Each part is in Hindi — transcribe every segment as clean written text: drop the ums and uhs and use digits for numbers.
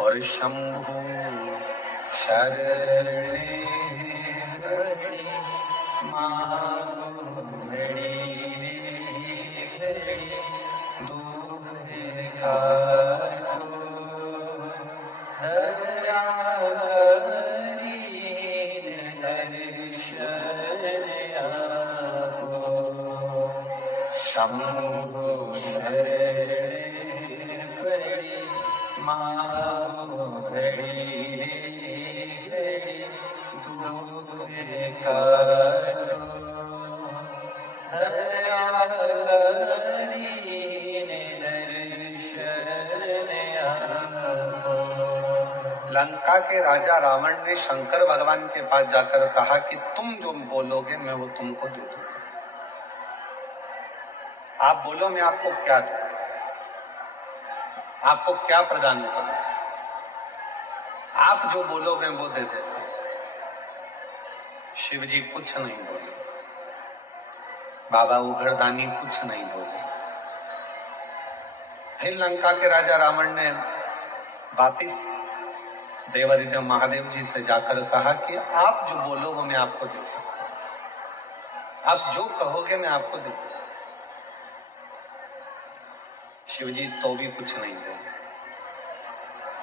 और शंभु शरणे गति मागो घड़ी घड़ी दुख काटो दया करीन दर्शन आपो शंभु शरणे गति मागो घड़ी घड़ी दुख काटो दया करीन दर्शन आपो। लंका के राजा रावण ने शंकर भगवान के पास जाकर कहा कि तुम जो बोलोगे मैं वो तुमको दे दूंगा। आप बोलो मैं आपको क्या दूं, आपको क्या प्रदान करूं, आप जो बोलोगे वो दे देता हूं। शिव जी कुछ नहीं बोले, बाबा उघड़दानी कुछ नहीं बोले। फिर लंका के राजा रावण ने वापिस देवादिदेव महादेव जी से जाकर कहा कि आप जो बोलो वो मैं आपको दे सकता हूं, आप जो कहोगे मैं आपको दे दूंगा। शिव जी तो भी कुछ नहीं बोले,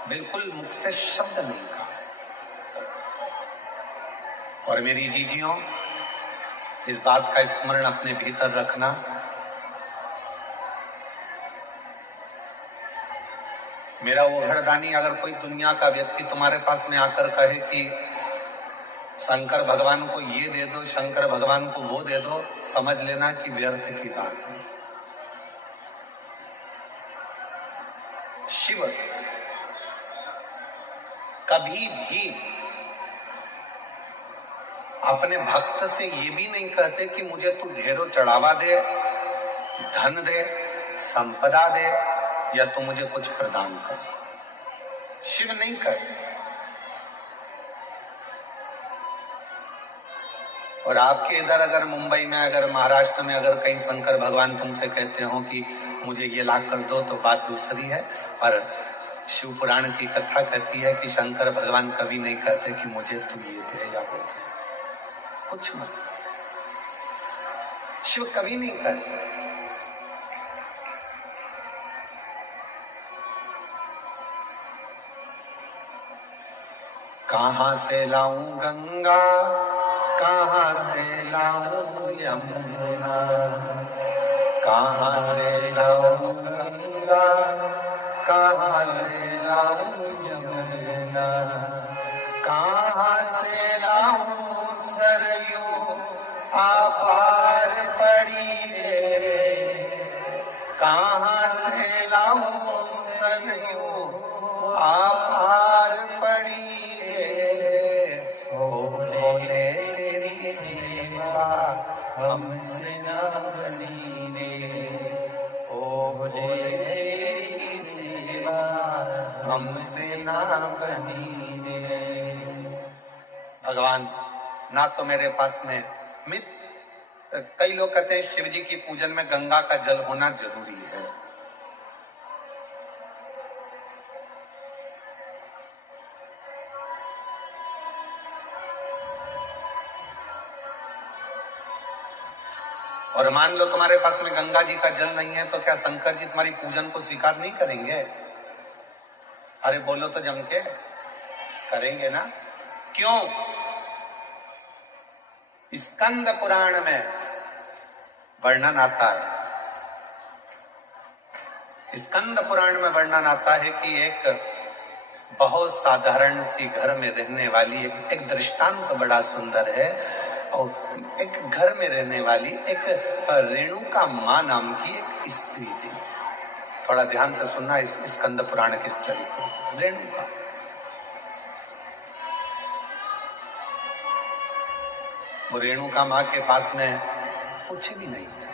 बिल्कुल मुख से शब्द नहीं कहा। और मेरी जीजियों, इस बात का स्मरण अपने भीतर रखना, मेरा ओघड़दानी अगर कोई दुनिया का व्यक्ति तुम्हारे पास में आकर कहे कि शंकर भगवान को ये दे दो, शंकर भगवान को वो दे दो, समझ लेना कि व्यर्थ की बात है। शिव कभी भी अपने भक्त से ये भी नहीं कहते कि मुझे तू ढेरों चढ़ावा दे, धन दे, संपदा दे, या तू मुझे कुछ प्रदान कर। शिव नहीं कहते। और आपके इधर अगर मुंबई में, अगर महाराष्ट्र में, अगर कहीं शंकर भगवान तुमसे कहते हो कि मुझे ये ला कर दो, तो बात दूसरी है। और शिव पुराण की कथा कहती है कि शंकर भगवान कभी नहीं कहते कि मुझे तू ये दे या वो दे, कुछ मत। शिव कभी नहीं कहते। कहां से लाऊं गंगा, कहां से लाऊं यमुना, कहां से लाऊं गंगा, कहां से लाऊं यमुना, कहां से लाऊं सरयू अपार पड़ी रे, कहां से लाऊं सरयू अपार पड़ी रे। ओ भोले तेरी सेवा हमसे ना बनी रे, ओ भोले तेरी सेवा हमसे ना बनी रे। भगवान ना तो मेरे पास में कई लोग कहते हैं शिव जी की पूजन में गंगा का जल होना जरूरी है। और मान लो तुम्हारे पास में गंगा जी का जल नहीं है, तो क्या शंकर जी तुम्हारी पूजन को स्वीकार नहीं करेंगे? अरे बोलो तो जम के, करेंगे ना? क्यों? स्कंद पुराण में वर्णन आता है, स्कंद पुराण में वर्णन आता है कि एक बहुत साधारण सी घर में रहने वाली एक दृष्टांत बड़ा सुंदर है। और एक घर में रहने वाली एक रेणुका मां नाम की एक स्त्री थी। थोड़ा ध्यान से सुनना इस स्कंद पुराण के चरित्र। रेणुका वो रेणुका मां के पास में कुछ भी नहीं था।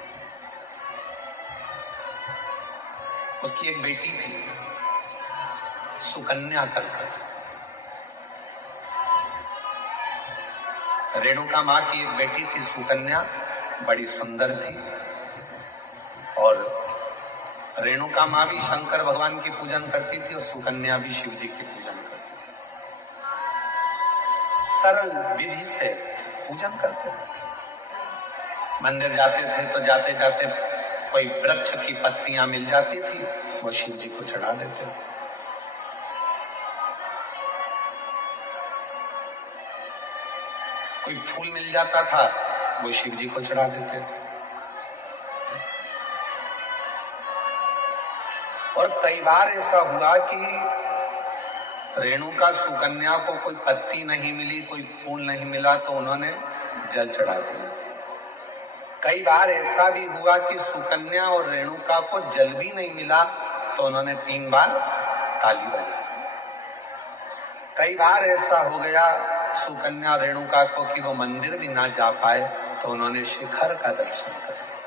उसकी एक बेटी थी सुकन्या करकर। रेणुका मां की एक बेटी थी सुकन्या, बड़ी सुंदर थी। और रेणुका माँ भी शंकर भगवान की पूजन करती थी और सुकन्या भी शिव जी की पूजन करती थी। सरल विधि से पूजन करते थे। मंदिर जाते थे तो जाते जाते कोई वृक्ष की पत्तियां मिल जाती थी, वो शिव जी को चढ़ा देते थे। कोई फूल मिल जाता था, वो शिव जी को चढ़ा देते थे। और कई बार ऐसा हुआ कि रेणुका सुकन्या को कोई पत्ती नहीं मिली, कोई फूल नहीं मिला, तो उन्होंने जल चढ़ा दिया। कई बार ऐसा भी हुआ कि सुकन्या और रेणुका को जल भी नहीं मिला, तो उन्होंने 3 बार ताली बजाई। कई बार ऐसा हो गया सुकन्या रेणुका को कि वो मंदिर भी ना जा पाए, तो उन्होंने शिखर का दर्शन कर लिया।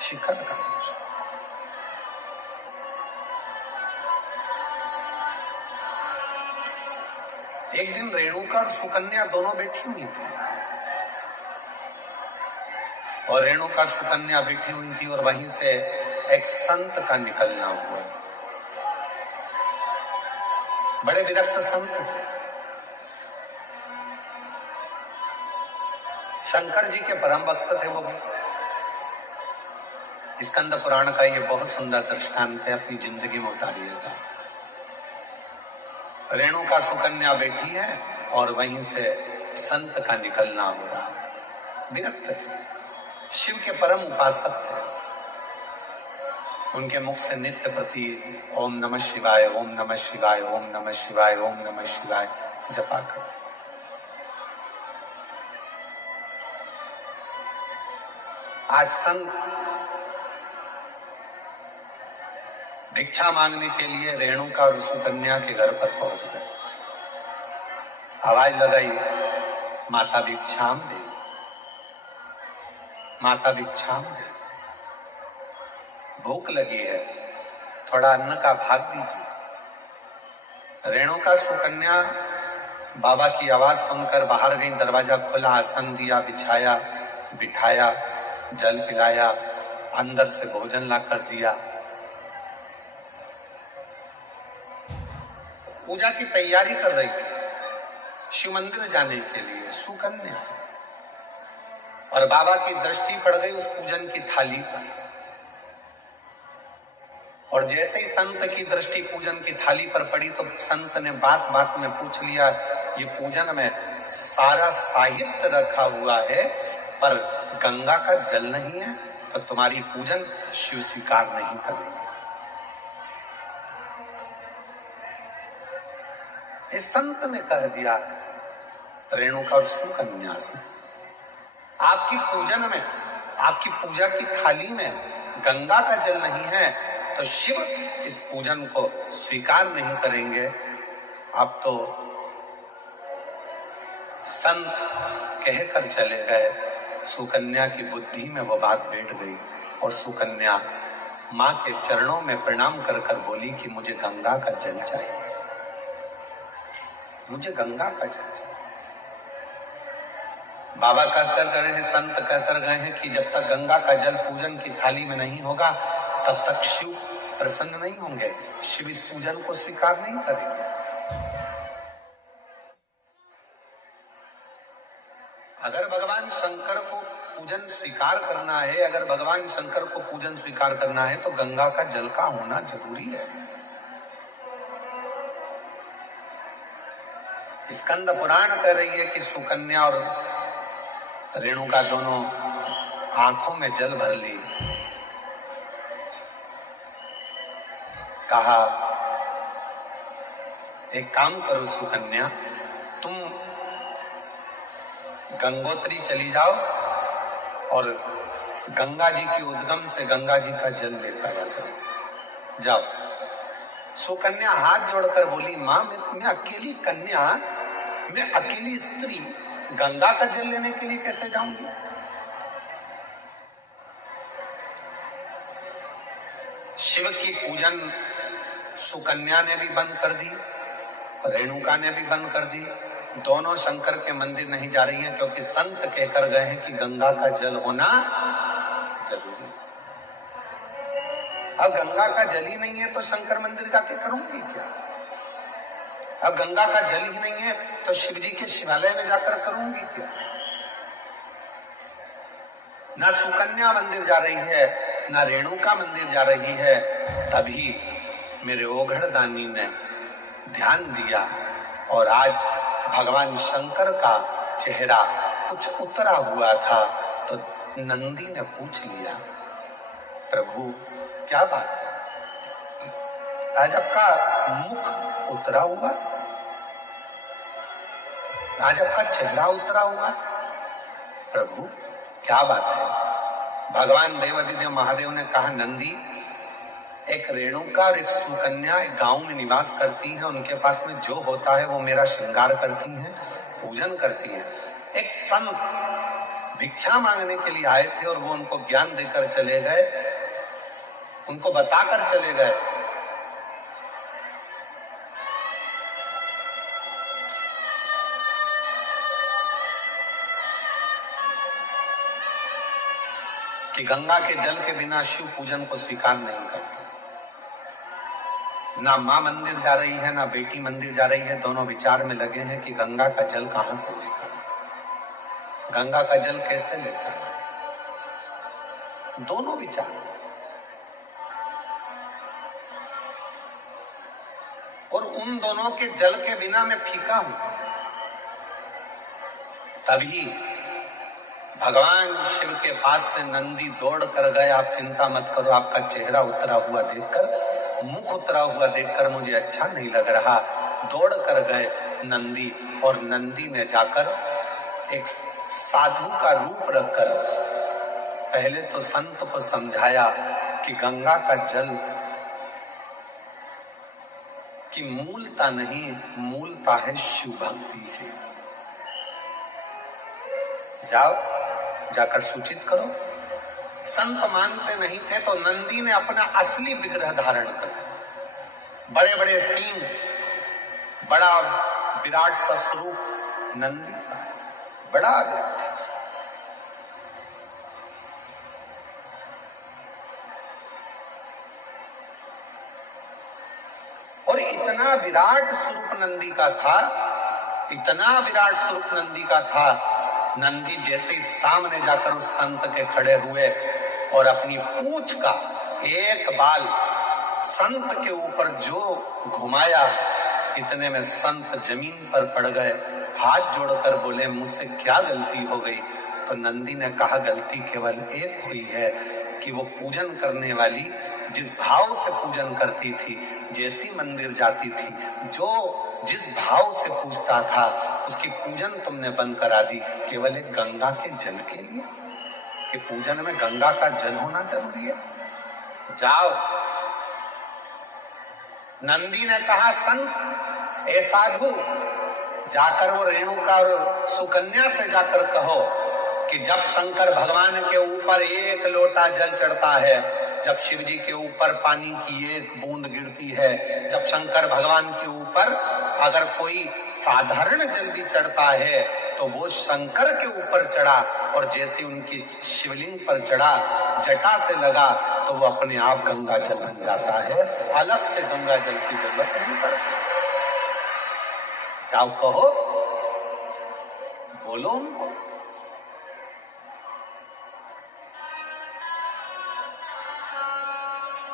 शिखर का दर्शन। एक दिन रेणुका और सुकन्या दोनों बैठी हुई थी, और रेणुका सुकन्या बैठी हुई थी, और वहीं से एक संत का निकलना हुआ। बड़े विरक्त संत थे, शंकर जी के परम भक्त थे वो भी। स्कंद पुराण का ये बहुत सुंदर दृष्टांत है, अपनी जिंदगी में उतारिएगा। रेणुका सुकन्या बैठी है और वहीं से संत का निकलना हो रहा। विरक्त थे, शिव के परम उपासक थे। उनके मुख से नित्य प्रति ओम नमः शिवाय, ओम नमः शिवाय, ओम नमः शिवाय, ओम नमः शिवाय जपा करते। आज संत भिक्षा मांगने के लिए रेणुका और सुकन्या के घर पर पहुंच गए। आवाज लगाई, माता भिक्षाम दे, माता भिक्षाम दे, भूख लगी है, थोड़ा अन्न का भाग दीजिए। रेणुका सुकन्या बाबा की आवाज सुनकर बाहर गई, दरवाजा खुला, आसन दिया, बिछाया, बिठाया, जल पिलाया, अंदर से भोजन ला कर दिया। पूजा की तैयारी कर रही थी शिव मंदिर जाने के लिए सुकन्या, और बाबा की दृष्टि पड़ गई उस पूजन की थाली पर। और जैसे ही संत की दृष्टि पूजन की थाली पर पड़ी, तो संत ने बात बात में पूछ लिया, ये पूजन में सारा साहित्य रखा हुआ है, पर गंगा का जल नहीं है, तो तुम्हारी पूजन शिव स्वीकार नहीं करेंगे। इस संत ने कह दिया रेणुका और सुकन्या से, आपकी पूजन में, आपकी पूजा की थाली में गंगा का जल नहीं है, तो शिव इस पूजन को स्वीकार नहीं करेंगे। अब तो संत कहकर चले गए। सुकन्या की बुद्धि में वो बात बैठ गई, और सुकन्या मां के चरणों में प्रणाम कर कर बोली कि मुझे गंगा का जल चाहिए, मुझे गंगा का जल चाहिए। बाबा कहकर गए हैं, संत कहकर गए हैं कि जब तक गंगा का जल पूजन की थाली में नहीं होगा, तब तक शिव प्रसन्न नहीं होंगे, शिव इस पूजन को स्वीकार नहीं करेंगे। अगर भगवान शंकर को पूजन स्वीकार करना है, अगर भगवान शंकर को पूजन स्वीकार करना है, तो गंगा का जल का होना जरूरी है। स्कंद पुराण कह रही है कि सुकन्या और रेणुका दोनों आंखों में जल भर ली। कहा, एक काम करो सुकन्या, तुम गंगोत्री चली जाओ और गंगा जी के उद्गम से गंगा जी का जल लेकर आ जाओ। जाओ। सुकन्या हाथ जोड़कर बोली, मां मैं अकेली कन्या, मैं अकेली स्त्री गंगा का जल लेने के लिए कैसे जाऊंगी? शिव की पूजन सुकन्या ने भी बंद कर दी, रेणुका ने भी बंद कर दी। दोनों शंकर के मंदिर नहीं जा रही हैं, क्योंकि संत कहकर गए हैं कि गंगा का जल होना जरूरी है। अब गंगा का जल ही नहीं है तो शंकर मंदिर जाके करूंगी क्या? अब गंगा का जल ही नहीं है तो शिव जी के शिवालय में जाकर करूंगी क्या? ना सुकन्या मंदिर जा रही है, ना रेणुका मंदिर जा रही है। तभी मेरे ओघड़ दानी ने ध्यान दिया और आज भगवान शंकर का चेहरा कुछ उतरा हुआ था तो नंदी ने पूछ लिया, प्रभु क्या बात है, आज आपका मुख उतरा हुआ, आज आपका चेहरा उतरा हुआ, प्रभु क्या बात है? भगवान देवाधिदेव महादेव ने कहा, नंदी, एक रेणुका और एक सुकन्या एक गांव में निवास करती हैं, उनके पास में जो होता है वो मेरा श्रृंगार करती हैं, पूजन करती हैं। एक संत भिक्षा मांगने के लिए आए थे और वो उनको ज्ञान देकर चले गए, उनको बताकर चले गए कि गंगा के जल के बिना शिव पूजन को स्वीकार नहीं करते। ना मां मंदिर जा रही है, ना बेटी मंदिर जा रही है, दोनों विचार में लगे हैं कि गंगा का जल कहां से लेकर, गंगा का जल कैसे लेकर, दोनों विचार। और उन दोनों के जल के बिना मैं फीका हूं। तभी भगवान शिव के पास से नंदी दौड़ कर गए, आप चिंता मत करो, आपका चेहरा उतरा हुआ देखकर, मुख उतरा हुआ देखकर मुझे अच्छा नहीं लग रहा। दौड़ कर गए नंदी, और नंदी ने जाकर एक साधु का रूप रखकर पहले तो संत को समझाया कि गंगा का जल की मूलता नहीं, मूलता है शिव भक्ति की। जाओ, जाकर सूचित करो। संत मानते नहीं थे तो नंदी ने अपना असली विग्रह धारण कर, बड़े बड़े सींग, बड़ा विराट सा स्वरूप नंदी का है, बड़ा विराट सा स्वरूप। और इतना विराट स्वरूप नंदी का था, इतना विराट स्वरूप नंदी का था, नंदी जैसे ही सामने जाकर उस संत के खड़े हुए और अपनी पूंछ का एक बाल संत के ऊपर जो घुमाया, इतने में संत जमीन पर पड़ गए, हाथ जोड़कर बोले, मुझसे क्या गलती हो गई? तो नंदी ने कहा, गलती केवल एक हुई है कि वो पूजन करने वाली जिस भाव से पूजन करती थी, जैसी मंदिर जाती थी, जो जिस भाव से पूजता था, उसकी पूजन तुमने बंद करा दी, केवल एक गंगा के जल के लिए, कि पूजन में गंगा का जल होना जरूरी है। जाओ। नंदी ने कहा, संत, ए साधु, जाकर वो रेणुका और सुकन्या से जाकर कहो कि जब शंकर भगवान के ऊपर एक लोटा जल चढ़ता है, जब शिव जी के ऊपर पानी की एक बूंद गिरती है, जब शंकर भगवान के ऊपर अगर कोई साधारण जल भी चढ़ता है तो वो शंकर के ऊपर चढ़ा, और जैसे उनकी शिवलिंग पर चढ़ा, जटा से लगा, तो वो अपने आप गंगा जल बन जाता है, अलग से गंगा जल की जरूरत नहीं पड़ती। जाओ कहो, बोलो उनको।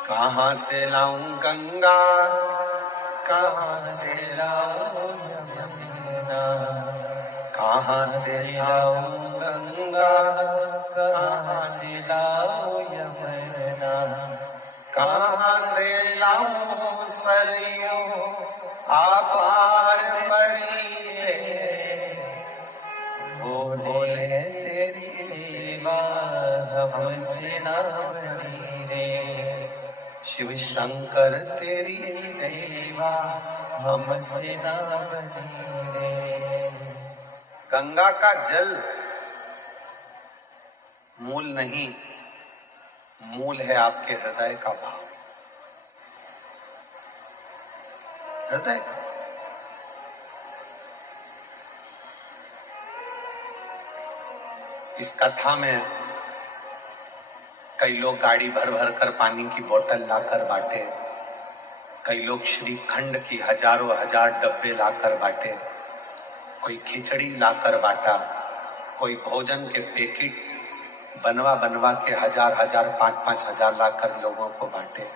कहां से लाऊं गंगा, कहां से लाऊं यमुना, कहां से लाऊं गंगा, कहां से लाऊं यमुना, कहां से लाऊं सरयू आपार पड़ी रे, वो भोले तेरी सेवा हमसे ना बनी रे, शिव शंकर तेरी सेवा हमसे ना बनी रे। गंगा का जल मूल नहीं, मूल है आपके हृदय का भाव, हृदय का। इस कथा में कई लोग गाड़ी भर भर कर पानी की बोतल लाकर बांटे, कई लोग श्रीखंड की हजारों हजार डब्बे लाकर बांटे, कोई खिचड़ी लाकर बांटा, कोई भोजन के पैकेट बनवा बनवा के हजार हजार 5-5 हजार लाकर लोगों को बांटे।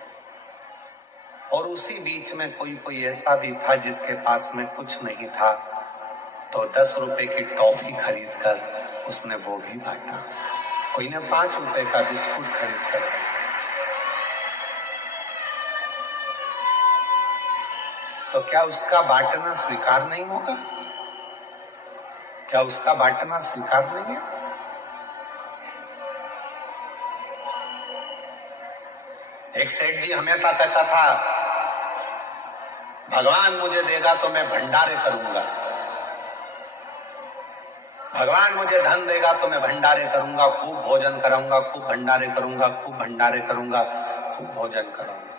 और उसी बीच में कोई कोई ऐसा भी था जिसके पास में कुछ नहीं था, तो 10 रुपए की टॉफी खरीद कर उसने वो भी बांटा। कोई ने 5 रुपए का बिस्कुट खरीद कर। तो क्या उसका बांटना स्वीकार नहीं होगा? क्या उसका बांटना स्वीकार नहीं है? एक सेठ जी हमेशा कहता था, भगवान मुझे देगा तो मैं भंडारे करूंगा, भगवान मुझे धन देगा तो मैं भंडारे करूंगा, खूब भोजन कराऊंगा, खूब भंडारे करूंगा, खूब भंडारे करूंगा, खूब भोजन कराऊंगा।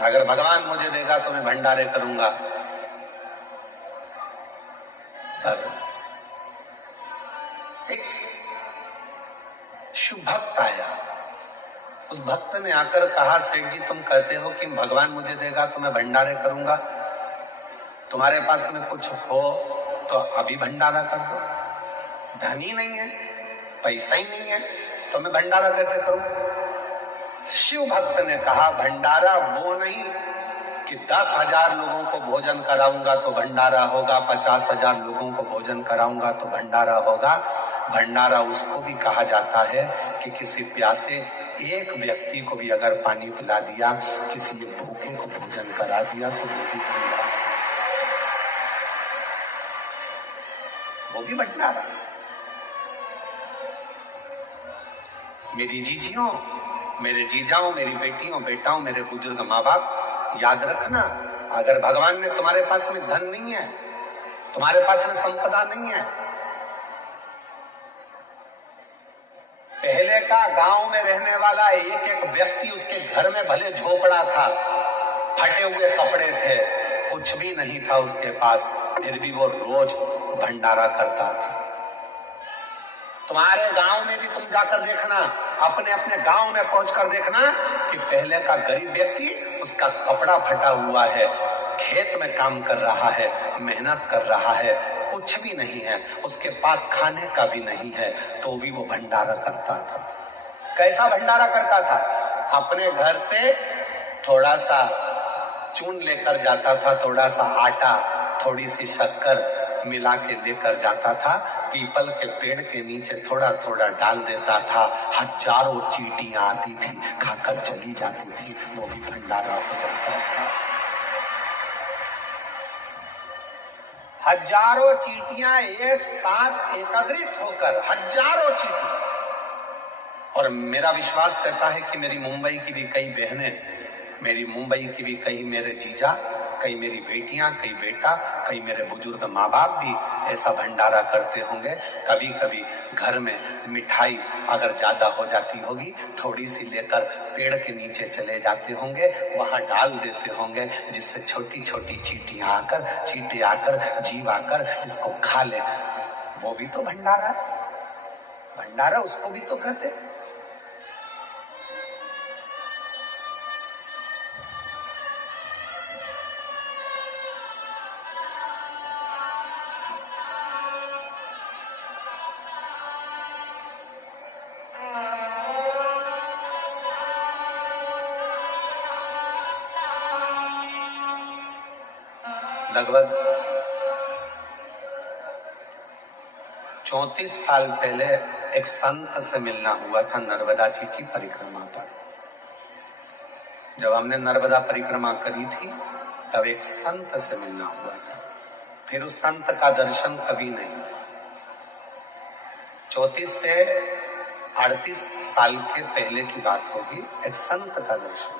अगर भगवान मुझे देगा तो मैं भंडारे करूंगा। पर एक शुभ भक्त आया, उस भक्त ने आकर कहा, सेठ जी तुम कहते हो कि भगवान मुझे देगा तो मैं भंडारे करूंगा, तुम्हारे पास में कुछ हो तो अभी भंडारा कर दो। धन ही नहीं है, पैसा ही नहीं है, तो मैं भंडारा कैसे करूं? शिव भक्त ने कहा, भंडारा वो नहीं कि 10,000 लोगों को भोजन कराऊंगा तो भंडारा होगा, 50,000 लोगों को भोजन कराऊंगा तो भंडारा होगा। भंडारा उसको भी कहा जाता है कि किसी प्यासे एक व्यक्ति को भी अगर पानी पिला दिया, किसी भूखे को भोजन करा दिया तो वो भी भंडारा, वो भी भंडारा। मेरी जीजियों, मेरे जीजाओं, मेरी बेटियों, बेटाओं, मेरे बुजुर्ग माँ बाप, याद रखना, अगर भगवान ने तुम्हारे पास में धन नहीं है, तुम्हारे पास में संपदा नहीं है, पहले का गांव में रहने वाला एक एक व्यक्ति, उसके घर में भले झोपड़ा था, फटे हुए कपड़े थे, कुछ भी नहीं था उसके पास, फिर भी वो रोज भंडारा करता था। तुम्हारे गांव में भी तुम जाकर देखना, अपने अपने गांव में पहुंचकर देखना कि पहले का गरीब व्यक्ति, उसका कपड़ा फटा हुआ है, खेत में काम कर रहा है, मेहनत कर रहा है, कुछ भी नहीं है, उसके पास खाने का भी नहीं है, तो भी वो भंडारा करता था। कैसा भंडारा करता था? अपने घर से थोड़ा सा चून लेकर जाता था, थोड़ा सा आटा, थोड़ी सी शक्कर मिला के लेकर जाता था, पीपल के पेड़ के नीचे थोड़ा थोड़ा डाल देता था, हजारों चींटियां आती थी, खाकर चली जाती थी, वो भी भंडारा हो जाता था। हजारों चींटियां एक साथ एकत्रित होकर, हजारों चींटियां। और मेरा विश्वास कहता है कि मेरी मुंबई की भी कई बहनें, मेरी मुंबई की भी कई मेरे जीजा, कई मेरी बेटियां, कई बेटा, कई मेरे बुजुर्ग माँ बाप भी ऐसा भंडारा करते होंगे। कभी कभी घर में मिठाई अगर ज्यादा हो जाती होगी, थोड़ी सी लेकर पेड़ के नीचे चले जाते होंगे, वहां डाल देते होंगे, जिससे छोटी छोटी चींटियां आकर, चींटे आकर, जीव आकर इसको खा ले। वो भी तो भंडारा है, भंडारा उसको भी तो कहते हैं। लगभग 34 साल पहले एक संत से मिलना हुआ था नर्मदा जी की परिक्रमा पर। जब हमने नर्मदा परिक्रमा करी थी तब एक संत से मिलना हुआ था, फिर उस संत का दर्शन कभी नहीं हुआ। 34 से 38 साल के पहले की बात होगी, एक संत का दर्शन।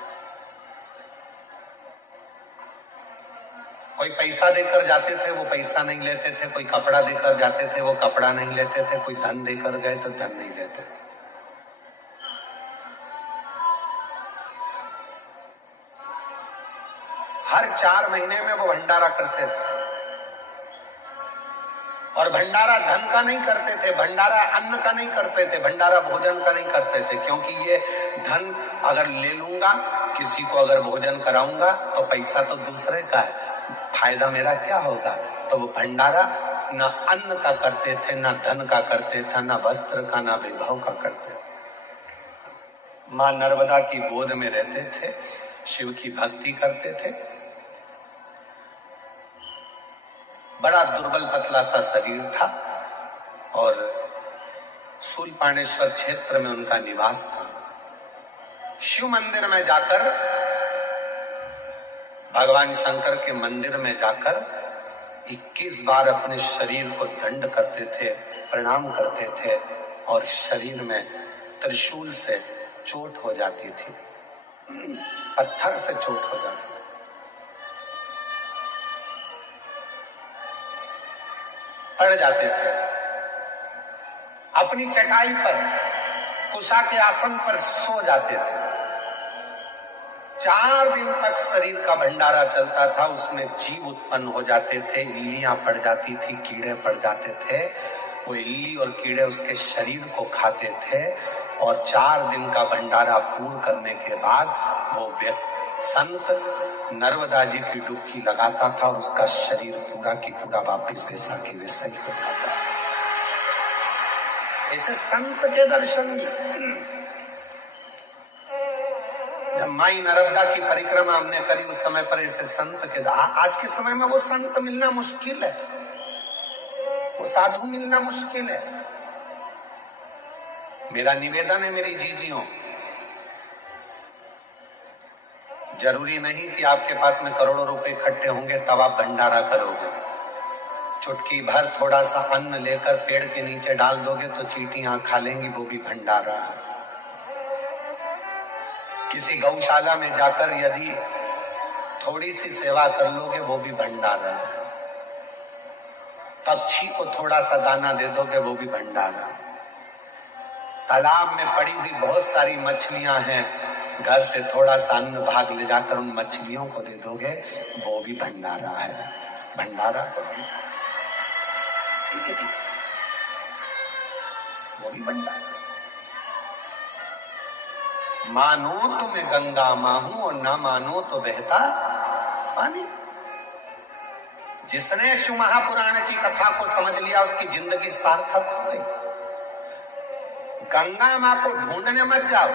कोई पैसा देकर जाते थे, वो पैसा नहीं लेते थे, कोई कपड़ा देकर जाते थे, वो कपड़ा नहीं लेते थे, कोई धन देकर गए तो धन नहीं लेते थे। हर 4 महीने में वो भंडारा करते थे और भंडारा धन का नहीं करते थे, भंडारा अन्न का नहीं करते थे, भंडारा भोजन का नहीं करते थे, क्योंकि ये धन अगर ले लूंगा, किसी को अगर भोजन कराऊंगा तो पैसा तो दूसरे का है, फायदा मेरा क्या होगा। तो वो भंडारा न अन्न का करते थे, न धन का करते थे, न वस्त्र का, न वैभव का करते थे। मां नर्मदा की गोद में रहते थे, शिव की भक्ति करते थे। बड़ा दुर्बल पतला सा शरीर था और शूलपाणेश्वर क्षेत्र में उनका निवास था। शिव मंदिर में जाकर, भगवान शंकर के मंदिर में जाकर 21 बार अपने शरीर को दंड करते थे, प्रणाम करते थे और शरीर में त्रिशूल से चोट हो जाती थी, पत्थर से चोट हो जाती थी। पड़ जाते थे। अपनी चटाई पर, कुशा के आसन पर सो जाते थे। 4 दिन तक शरीर का भंडारा चलता था, उसमें जीव उत्पन्न हो जाते थे, इल्लियां पड़ जाती थी, कीड़े पड़ जाते थे। वो इल्ली और कीड़े उसके शरीर को खाते थे और 4 दिन का भंडारा पूर्ण करने के बाद वो संत नर्मदा जी की डुबकी लगाता था और उसका शरीर पूरा की पूरा वापिस वैसा की वैसा ही होता था। ऐसे संत के दर्शन जब माई नर्मदा की परिक्रमा हमने करी उस समय पर ऐसे संत के, आज के समय में वो संत मिलना मुश्किल है, वो साधु मिलना मुश्किल है। मेरा निवेदन है मेरी जीजियों, जरूरी नहीं कि आपके पास में करोड़ों रुपए इकट्ठे होंगे तब आप भंडारा करोगे। चुटकी भर थोड़ा सा अन्न लेकर पेड़ के नीचे डाल दोगे तो चींटियां खा लेंगी, वो भी भंडारा। किसी गौशाला में जाकर यदि थोड़ी सी सेवा कर लोगे वो भी भंडारा। पक्षी को थोड़ा सा दाना दे दोगे वो भी भंडारा। तालाब में पड़ी हुई बहुत सारी मछलियां हैं, घर से थोड़ा सा अन्न भाग ले जाकर उन मछलियों को दे दोगे वो भी भंडारा है। भंडारा तो वो भी भंडारा। मानो तो मैं गंगा मां हूं और ना मानो तो बहता पानी। जिसने शिव महापुराण की कथा को समझ लिया उसकी जिंदगी सार्थक हो गई। गंगा मां को ढूंढने मत जाओ।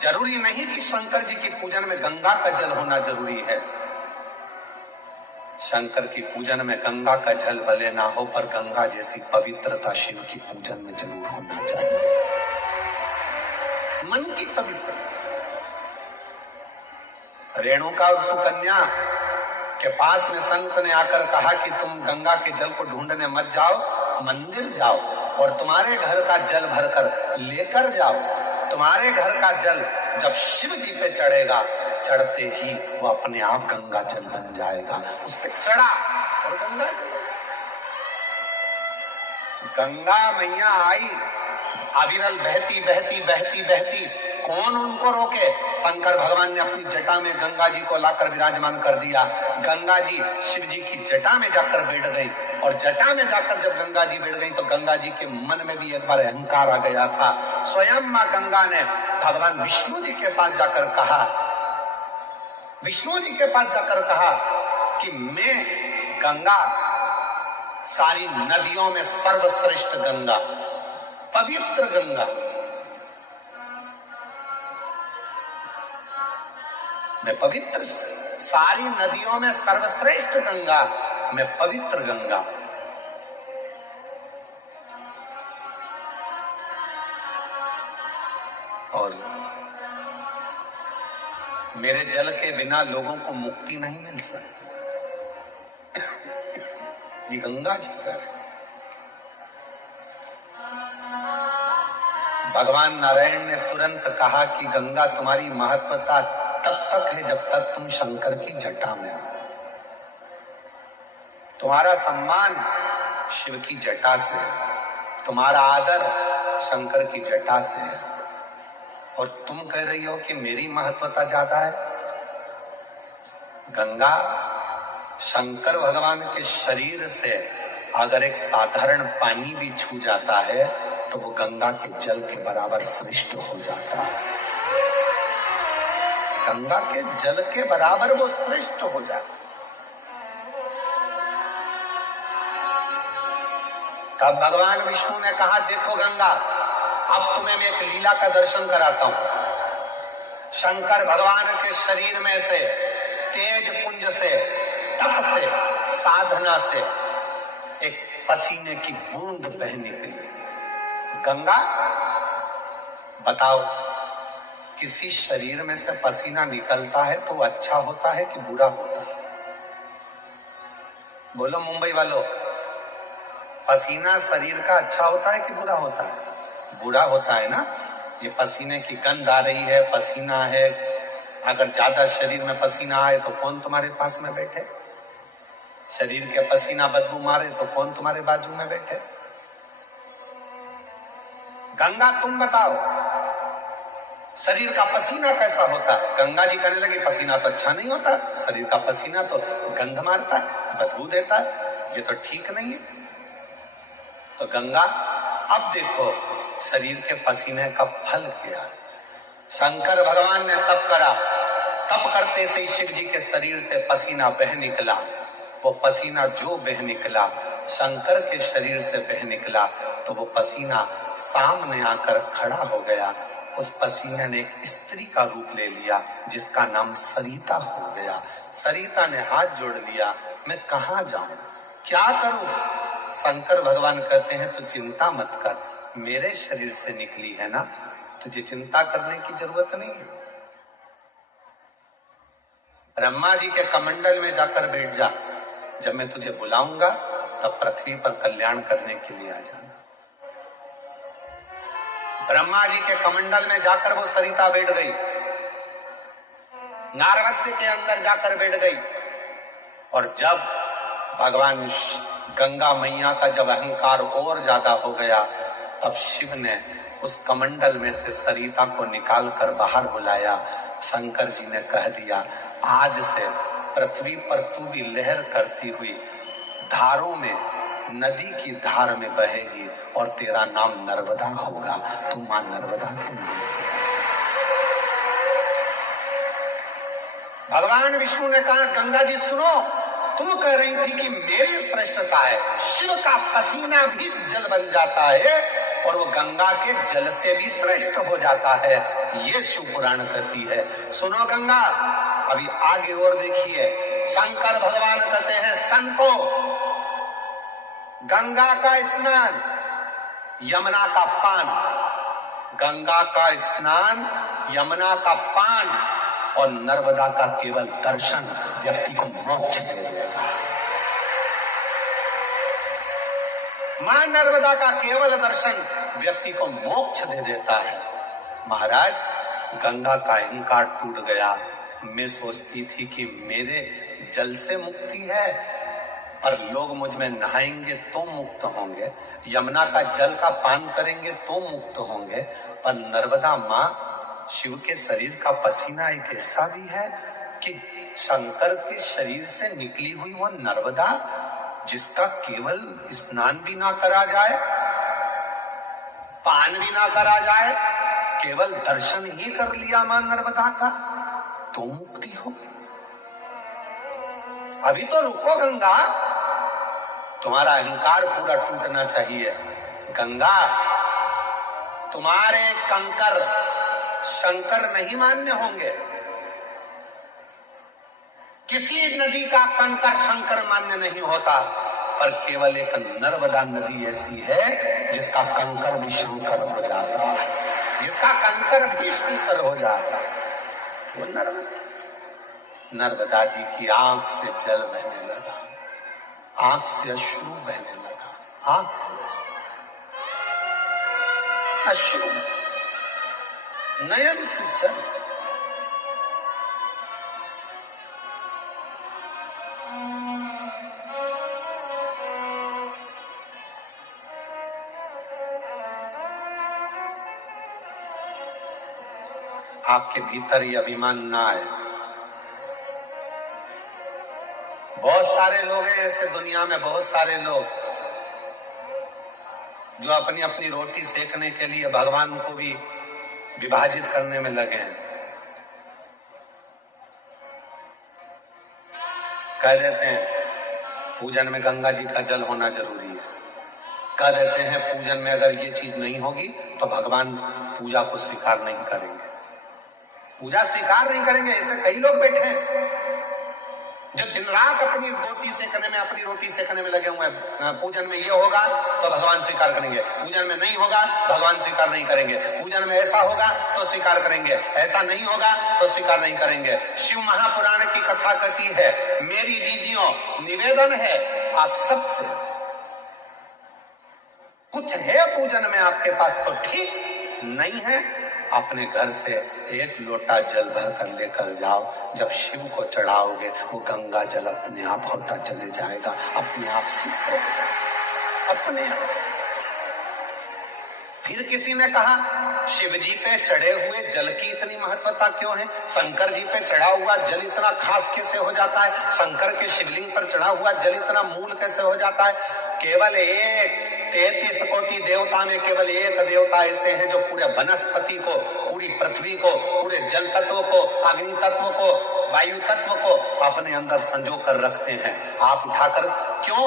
जरूरी नहीं कि शंकर जी की पूजन में गंगा का जल होना जरूरी है। शंकर की पूजन में गंगा का जल भले ना हो पर गंगा जैसी पवित्रता शिव की पूजन में जरूर होना चाहिए। मन की पवित्रता। रेणुका और सुकन्या के पास में संत ने आकर कहा कि तुम गंगा के जल को ढूंढने मत जाओ, मंदिर जाओ और तुम्हारे घर का जल भरकर लेकर जाओ। तुम्हारे घर का जल जब शिव जी पे चढ़ेगा, चढ़ते ही वो अपने आप गंगा जल बन जाएगा। उस पे चढ़ा और गंगा मैया आई, अविरल बहती बहती बहती बहती। कौन उनको रोके? शंकर भगवान ने अपनी जटा में गंगा जी को लाकर विराजमान कर दिया। गंगा जी शिव जी की जटा में जाकर बैठ गई और जटा में जाकर जब गंगा जी बैठ गई तो गंगा जी के मन में भी एक बार अहंकार आ गया था। स्वयं मां गंगा ने भगवान विष्णु जी के पास जाकर कहा, विष्णु जी के पास जाकर कहा कि मैं गंगा, सारी नदियों में सर्वश्रेष्ठ गंगा, पवित्र गंगा, मैं पवित्र, सारी नदियों में सर्वश्रेष्ठ गंगा, मैं पवित्र गंगा। और मेरे जल के बिना लोगों को मुक्ति नहीं मिल सकती। ये गंगा जी का है। भगवान नारायण ने तुरंत कहा कि गंगा तुम्हारी महत्वता तब तक है जब तक तुम शंकर की जटा में हो। तुम्हारा सम्मान शिव की जटा से है, तुम्हारा आदर शंकर की जटा से है। और तुम कह रही हो कि मेरी महत्वता ज्यादा है। गंगा शंकर भगवान के शरीर से अगर एक साधारण पानी भी छू जाता है तो वो गंगा के जल के बराबर श्रेष्ठ हो जाता है। गंगा के जल के बराबर वो श्रेष्ठ हो जाता है। तब भगवान विष्णु ने कहा, देखो गंगा, अब तुम्हें मैं एक लीला का दर्शन कराता हूं। शंकर भगवान के शरीर में से तेज पुंज से, तप से, साधना से एक पसीने की बूंद बह निकली। गंगा, बताओ, किसी शरीर में से पसीना निकलता है तो अच्छा होता है कि बुरा होता है? बोलो मुंबई वालों, पसीना शरीर का अच्छा होता है कि बुरा होता है? बुरा होता है ना। ये पसीने की गंध आ रही है, पसीना है। अगर ज्यादा शरीर में पसीना आए तो कौन तुम्हारे पास में बैठे? शरीर के पसीना बदबू मारे तो कौन तुम्हारे बाजू में बैठे? गंगा, तुम बताओ, शरीर का पसीना कैसा होता है? गंगा जी कहने लगी, पसीना तो अच्छा नहीं होता, शरीर का पसीना तो गंध मारता है, बदबू देता है, ये तो ठीक नहीं है। तो गंगा, अब देखो शरीर के पसीने का फल क्या है। शंकर भगवान ने तप करा, तप करते से ही शिव जी के शरीर से पसीना बह निकला। वो पसीना जो बह निकला, शंकर के शरीर से बह निकला, तो वो पसीना सामने आकर खड़ा हो गया। उस पसीने ने एक स्त्री का रूप ले लिया जिसका नाम सरिता हो गया। सरिता ने हाथ जोड़ लिया, मैं कहां जाऊं, क्या करूं? शंकर भगवान कहते हैं, तो चिंता मत कर, मेरे शरीर से निकली है ना, तुझे चिंता करने की जरूरत नहीं है। ब्रह्मा जी के कमंडल में जाकर बैठ जा, जब मैं तुझे बुलाऊंगा तब पृथ्वी पर कल्याण करने के लिए आ जाना। ब्रह्मा जी के कमंडल में जाकर वो सरिता बैठ गई, नारवत्य के अंदर जाकर बैठ गई। और जब भगवान गंगा मैया का जब अहंकार और ज्यादा हो गया, तब शिव ने उस कमंडल में से सरिता को निकाल कर बाहर बुलाया। शंकर जी ने कह दिया, आज से पृथ्वी पर तू भी लहर करती हुई धारों में, नदी की धार में बहेगी और तेरा नाम नर्मदा होगा। तू मां नर्मदा के नाम से। भगवान विष्णु ने कहा, गंगा जी सुनो, तुम कह रही थी कि मेरी श्रेष्ठता है, शिव का पसीना भी जल बन जाता है और वो गंगा के जल से भी श्रेष्ठ हो जाता है। ये शिव पुराण कहती है। सुनो गंगा, अभी आगे और देखिए। शंकर भगवान कहते हैं, संतो, गंगा का स्नान, यमुना का पान, गंगा का स्नान, यमुना का पान और नर्मदा का केवल दर्शन व्यक्ति को मोक्ष दे देगा। मां नर्मदा का केवल दर्शन व्यक्ति को मोक्ष दे देता है। महाराज, गंगा का अहंकार टूट गया। मैं सोचती थी कि मेरे जल से मुक्ति है और लोग मुझ में नहाएंगे तो मुक्त होंगे, यमुना का जल का पान करेंगे तो मुक्त होंगे, पर नर्मदा मां, शिव के शरीर का पसीना एक ऐसा भी है कि शंकर के शरीर से निकली हुई वो नर्मदा, जिसका केवल स्नान भी ना करा जाए, पान भी ना करा जाए, केवल दर्शन ही कर लिया मां नर्मदा का तो मुक्ति हो गई। अभी तो रुको गंगा, तुम्हारा अहंकार पूरा टूटना चाहिए। गंगा, तुम्हारे कंकर शंकर नहीं मान्य होंगे। किसी नदी का कंकर शंकर मान्य नहीं होता, पर केवल एक नर्मदा नदी ऐसी है जिसका कंकर भी शंकर हो जाता है, जिसका कंकर भी शंकर हो जाता है। वो नर्मदा, नर्मदा जी की आंख से जल बहने लगा, आंख से अश्रु बहने लगा, आंख से अश्रु, नयन से जल। आपके भीतर ये अभिमान ना आए। बहुत सारे लोग हैं ऐसे दुनिया में, बहुत सारे लोग जो अपनी अपनी रोटी सेकने के लिए भगवान को भी विभाजित करने में लगे हैं। कह देते हैं पूजन में गंगा जी का जल होना जरूरी है, कह देते हैं पूजन में अगर ये चीज नहीं होगी तो भगवान पूजा को स्वीकार नहीं करेंगे, पूजा स्वीकार नहीं करेंगे। ऐसे कई लोग बैठे हैं जो दिन रात अपनी रोटी सेकने में लगे हुए हैं। पूजन में ये होगा तो भगवान स्वीकार करेंगे, पूजन में नहीं होगा भगवान स्वीकार नहीं करेंगे, पूजन में ऐसा होगा तो स्वीकार करेंगे, ऐसा नहीं होगा तो स्वीकार नहीं करेंगे। शिव महापुराण की कथा कहती है, मेरी जीजियों निवेदन है आप सबसे, कुछ है पूजन में आपके पास तो ठीक, नहीं है अपने घर से एक लोटा जल भर कर लेकर जाओ, जब शिव को चढ़ाओगे वो गंगा जल अपने आप होता चले जाएगा, अपने आप सिद्ध हो जाएगा, अपने आप से। फिर किसी ने कहा शिव जी पे चढ़े हुए जल की इतनी महत्वता क्यों है, शंकर जी पे चढ़ा हुआ जल इतना खास कैसे हो जाता है, शंकर के शिवलिंग पर चढ़ा हुआ जल इतना मूल कैसे हो जाता है। केवल एक 33 कोटि देवता में केवल एक देवता ऐसे हैं जो पूरे वनस्पति को, पूरी पृथ्वी को, पूरे जल तत्व को, अग्नि तत्व को, वायु तत्व को अपने अंदर संजो कर रखते हैं। आप उठाकर क्यों,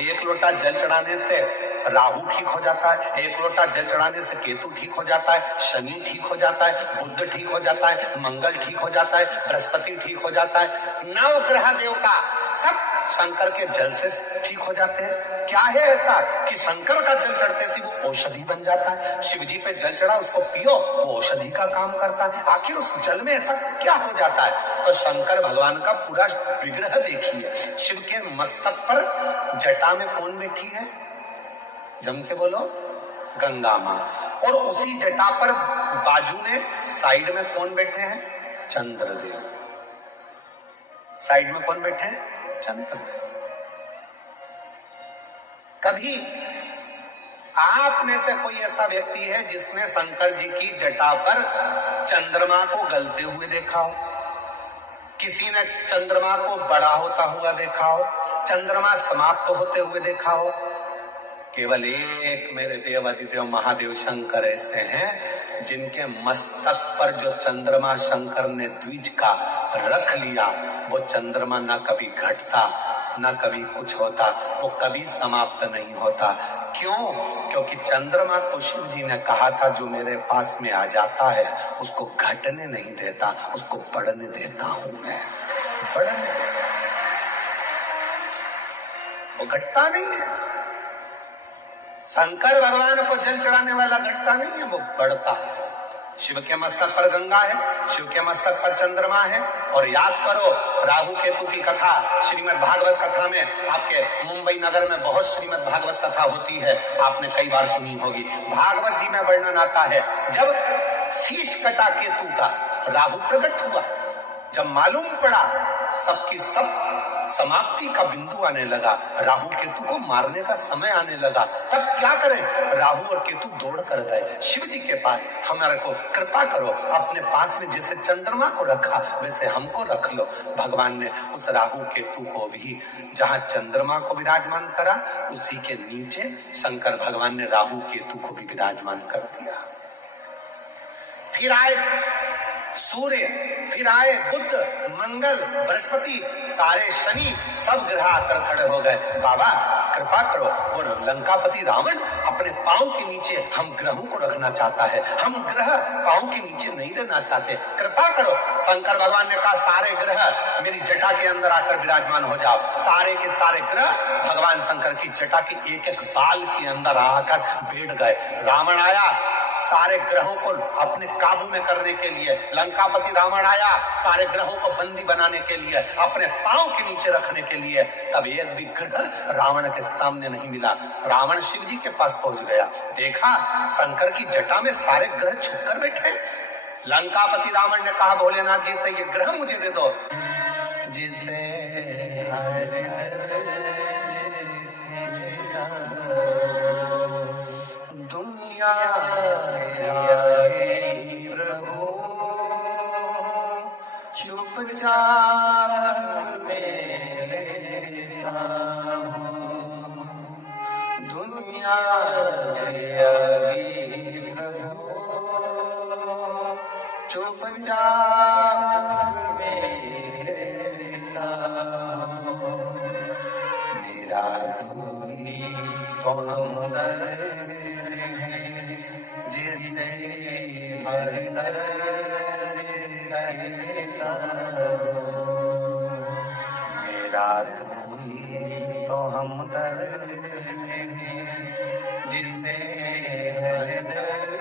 एक लोटा जल चढ़ाने से राहु ठीक हो जाता है, एक लोटा जल चढ़ाने से केतु ठीक हो जाता है, शनि ठीक हो जाता है, बुध ठीक हो जाता है, मंगल ठीक हो जाता है, बृहस्पति ठीक हो जाता है, 9 ग्रह देवता सब शंकर के जल से ठीक हो जाते हैं। क्या है ऐसा कि शंकर का जल चढ़ते से वो औषधि बन जाता है, शिव जी पे जल चढ़ा उसको पियो वो औषधि का काम करता है। आखिर उस जल में ऐसा क्या हो जाता है। तो शंकर भगवान का पूरा विग्रह देखिए, शिव के मस्तक पर जटा में कौन बैठी है, जम के बोलो, गंगा माँ। और उसी जटा पर बाजू में साइड में कौन बैठे हैं, चंद्रदेव। साइड में कौन बैठे हैं, चंद्रदेव। कभी आप में से कोई ऐसा व्यक्ति है जिसने शंकर जी की जटा पर चंद्रमा को गलते हुए देखा हो, किसी ने चंद्रमा को बड़ा होता हुआ देखा हो, चंद्रमा समाप्त होते हुए देखा हो। केवल एक मेरे देव अधिदेव महादेव शंकर ऐसे हैं जिनके मस्तक पर जो चंद्रमा शंकर ने द्विज का रख लिया, वो चंद्रमा ना कभी घटता ना कभी कुछ होता, वो कभी समाप्त नहीं होता। क्यों? क्योंकि चंद्रमा को शिव जी ने कहा था जो मेरे पास में आ जाता है उसको घटने नहीं देता, उसको बढ़ने देता हूं मैं, बढ़ने, वो घटता नहीं है। शंकर भगवान को जल चढ़ाने वाला घटता नहीं है, वो बढ़ता है। शिव के मस्तक पर गंगा है, शिव के मस्तक पर चंद्रमा है। और याद करो राहु केतु की कथा श्रीमद् भागवत कथा में, आपके मुंबई नगर में बहुत श्रीमद् भागवत कथा होती है, आपने कई बार सुनी होगी। भागवत जी में वर्णन आता है जब शीश कटा केतु का, राहु प्रकट हुआ, जब मालूम पड़ा सबकी सब समाप्ति का बिंदु आने लगा, राहु केतु को मारने का समय आने लगा, तब क्या करें, राहु और केतु दौड़ कर गए शिव जी के पास, हमारे को कृपा करो, अपने पास में जैसे चंद्रमा को रखा वैसे हमको रख लो। भगवान ने उस राहु केतु को भी जहां चंद्रमा को विराजमान करा, उसी के नीचे शंकर भगवान ने राहु केतु को भी विराजमान कर दिया। फिर आए सूर्य, फिर आए बुध, मंगल, बृहस्पति, सारे शनि, सब ग्रह आकर खड़े हो गए। बाबा कृपा करो, वो लंकापति रावण अपने पांव के नीचे हम ग्रहों को रखना चाहता है, हम ग्रह पांव के नीचे नहीं रहना चाहते, कृपा करो। शंकर भगवान ने कहा सारे ग्रह मेरी जटा के अंदर आकर विराजमान हो जाओ। सारे के सारे ग्रह भगवान शंकर की जटा के एक एक बाल के अंदर आकर बैठ गए। रावण आया सारे ग्रहों को अपने काबू में करने के लिए, लंकापति रावण आया सारे ग्रहों को बंदी बनाने के लिए, अपने पांव के नीचे रखने के लिए। तब एक भी ग्रह रावण के सामने नहीं मिला। रावण शिव जी के पास पहुंच गया, देखा शंकर की जटा में सारे ग्रह छुप कर बैठे। लंकापति रावण ने कहा भोलेनाथ जी से ये ग्रह मुझे दे दो, जिसे दुनिया प्रभु चुपचाप मेरे चुपचाप बेटा मेरा दूरी तो हमदर्द है जिससे हर दर्द कहता मेरा दूरी तो हमदर्द है जिससे हर दर्द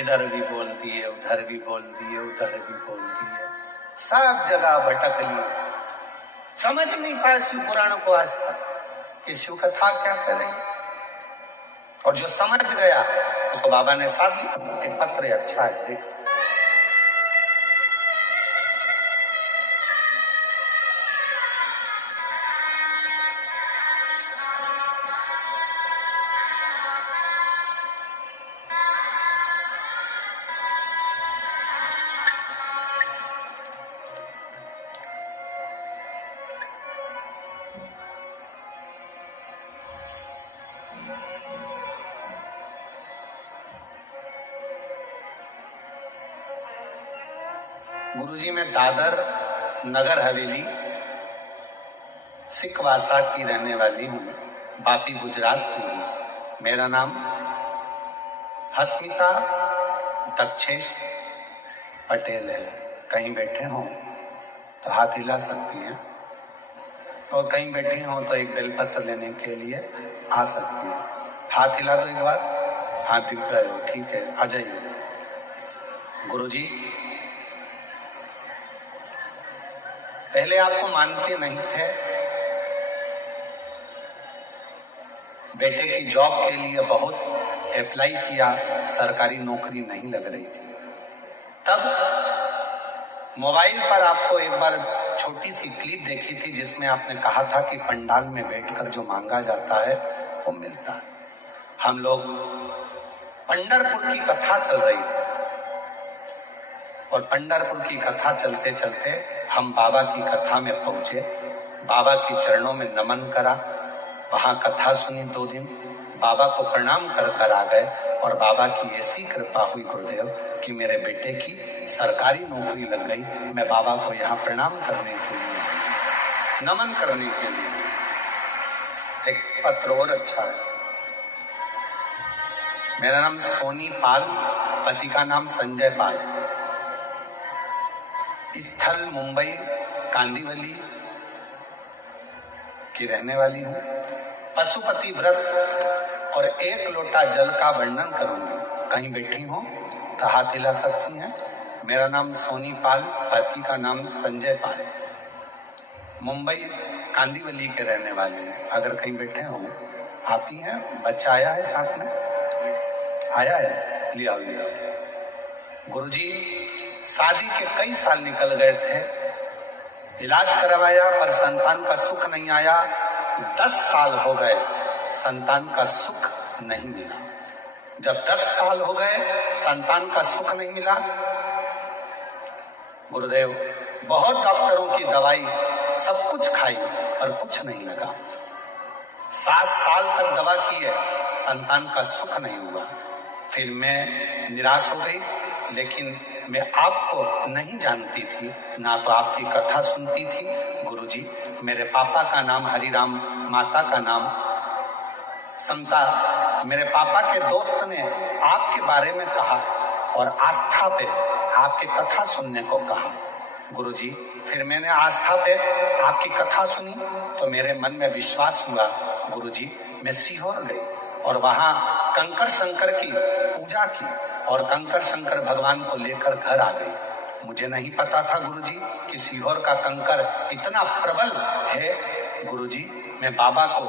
इधर भी बोलती है उधर भी बोलती है उधर भी बोलती है सब जगह भटक ली समझ नहीं पाए शिव पुराण को आज तक कि शिव कथा क्या करे और जो समझ गया उसको बाबा ने साथ लिया एक पत्र अच्छा है देख गुरुजी मैं दादर नगर हवेली सिख वासा की रहने वाली हूँ बापी गुजरात की हूँ मेरा नाम हस्मिता दक्षेश पटेल है कहीं बैठे हों तो हाथ हिला सकती हैं और कहीं बैठी हों तो एक बेलपत्र लेने के लिए आ सकती हैं हाथ हिला दो एक बार हाथ दिख रहे हो ठीक है आ जाइए गुरुजी पहले आपको मानते नहीं थे बेटे की जॉब के लिए बहुत अप्लाई किया सरकारी नौकरी नहीं लग रही थी तब मोबाइल पर आपको एक बार छोटी सी क्लिप देखी थी जिसमें आपने कहा था कि पंडाल में बैठकर जो मांगा जाता है वो मिलता है हम लोग पंढरपुर की कथा चल रही थी और पंढरपुर की कथा चलते चलते हम बाबा की कथा में पहुंचे बाबा के चरणों में नमन करा वहां कथा सुनी 2 दिन बाबा को प्रणाम कर कर आ गए और बाबा की ऐसी कृपा हुई गुरुदेव कि मेरे बेटे की सरकारी नौकरी लग गई मैं बाबा को यहाँ प्रणाम करने के लिए नमन करने के लिए एक पत्र और अच्छा है मेरा नाम सोनी पाल पति का नाम संजय पाल स्थल मुंबई कांदीवली की रहने वाली हूँ पशुपति व्रत और 1 लोटा जल का वर्णन करूंगी कहीं बैठी हो तो हाथ हिला सकती हैं मेरा नाम सोनी पाल पति का नाम संजय पाल मुंबई कांदीवली के रहने वाले हैं अगर कहीं बैठे हो आप ही हैं बच्चा आया है साथ में आया है लिया गुरुजी शादी के कई साल निकल गए थे इलाज करवाया पर संतान का सुख नहीं आया 10 साल हो गए संतान का सुख नहीं मिला जब 10 साल हो गए संतान का सुख नहीं मिला गुरुदेव बहुत डॉक्टरों की दवाई सब कुछ खाई पर कुछ नहीं लगा 7 साल तक दवा की है संतान का सुख नहीं हुआ फिर मैं निराश हो गई लेकिन मैं आपको नहीं जानती थी ना तो आपकी कथा सुनती थी गुरुजी मेरे पापा का नाम हरिराम माता का नाम समता मेरे पापा के दोस्त ने आपके बारे में कहा और आस्था पे आपकी कथा सुनने को कहा गुरुजी फिर मैंने आस्था पे आपकी कथा सुनी तो मेरे मन में विश्वास हुआ गुरुजी मैं सीहोर गई और वहां कंकर शंकर की पूजा की और कंकर शंकर भगवान को लेकर घर आ गई मुझे नहीं पता था गुरुजी कि सीहोर का कंकर इतना प्रबल है गुरुजी मैं बाबा को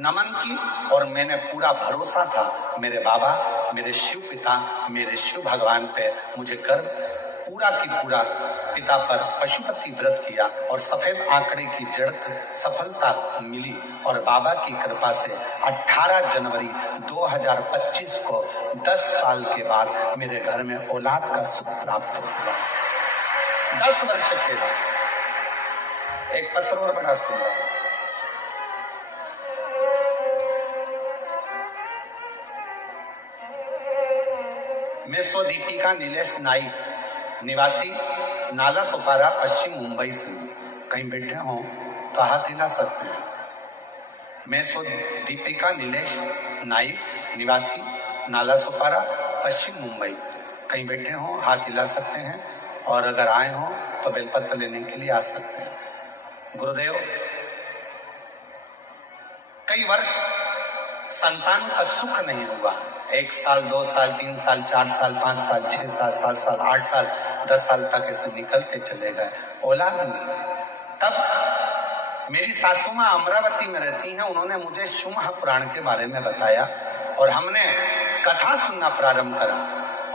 नमन की और मैंने पूरा भरोसा था मेरे बाबा मेरे शिव पिता मेरे शिव भगवान पे मुझे गर्व पूरा की पूरा पिता पर पशुपति व्रत किया और सफेद आंकड़े की जड़ सफलता मिली और बाबा की कृपा से 18 जनवरी 2025 को 10 साल के बाद मेरे घर में औलाद का सुख प्राप्त हुआ 10 वर्ष के बाद एक पत्र और बड़ा सुंदर मैं स्वदीपिका नीलेश नाइक, निवासी नाला सोपारा, पश्चिम मुंबई से। कहीं बैठे हो तो हाथ हिला सकते हैं। मैं स्वदीपिका नीलेश नाइक, निवासी नाला सोपारा, पश्चिम मुंबई। कहीं बैठे हो हाथ हिला सकते हैं, और अगर आए हो तो बेलपत्र लेने के लिए आ सकते हैं। गुरुदेव, कई वर्ष संतान का सुख नहीं हुआ। 1 साल, 2 साल, 3 साल, 4 साल, 5 साल, 6 साल, 7 साल, 8 साल, 10 साल तक ऐसे निकलते चले गए, औलाद नहीं। तब मेरी सासू माँ अमरावती में रहती हैं, उन्होंने मुझे शिव महापुराण के बारे में बताया और हमने कथा सुनना प्रारंभ करा।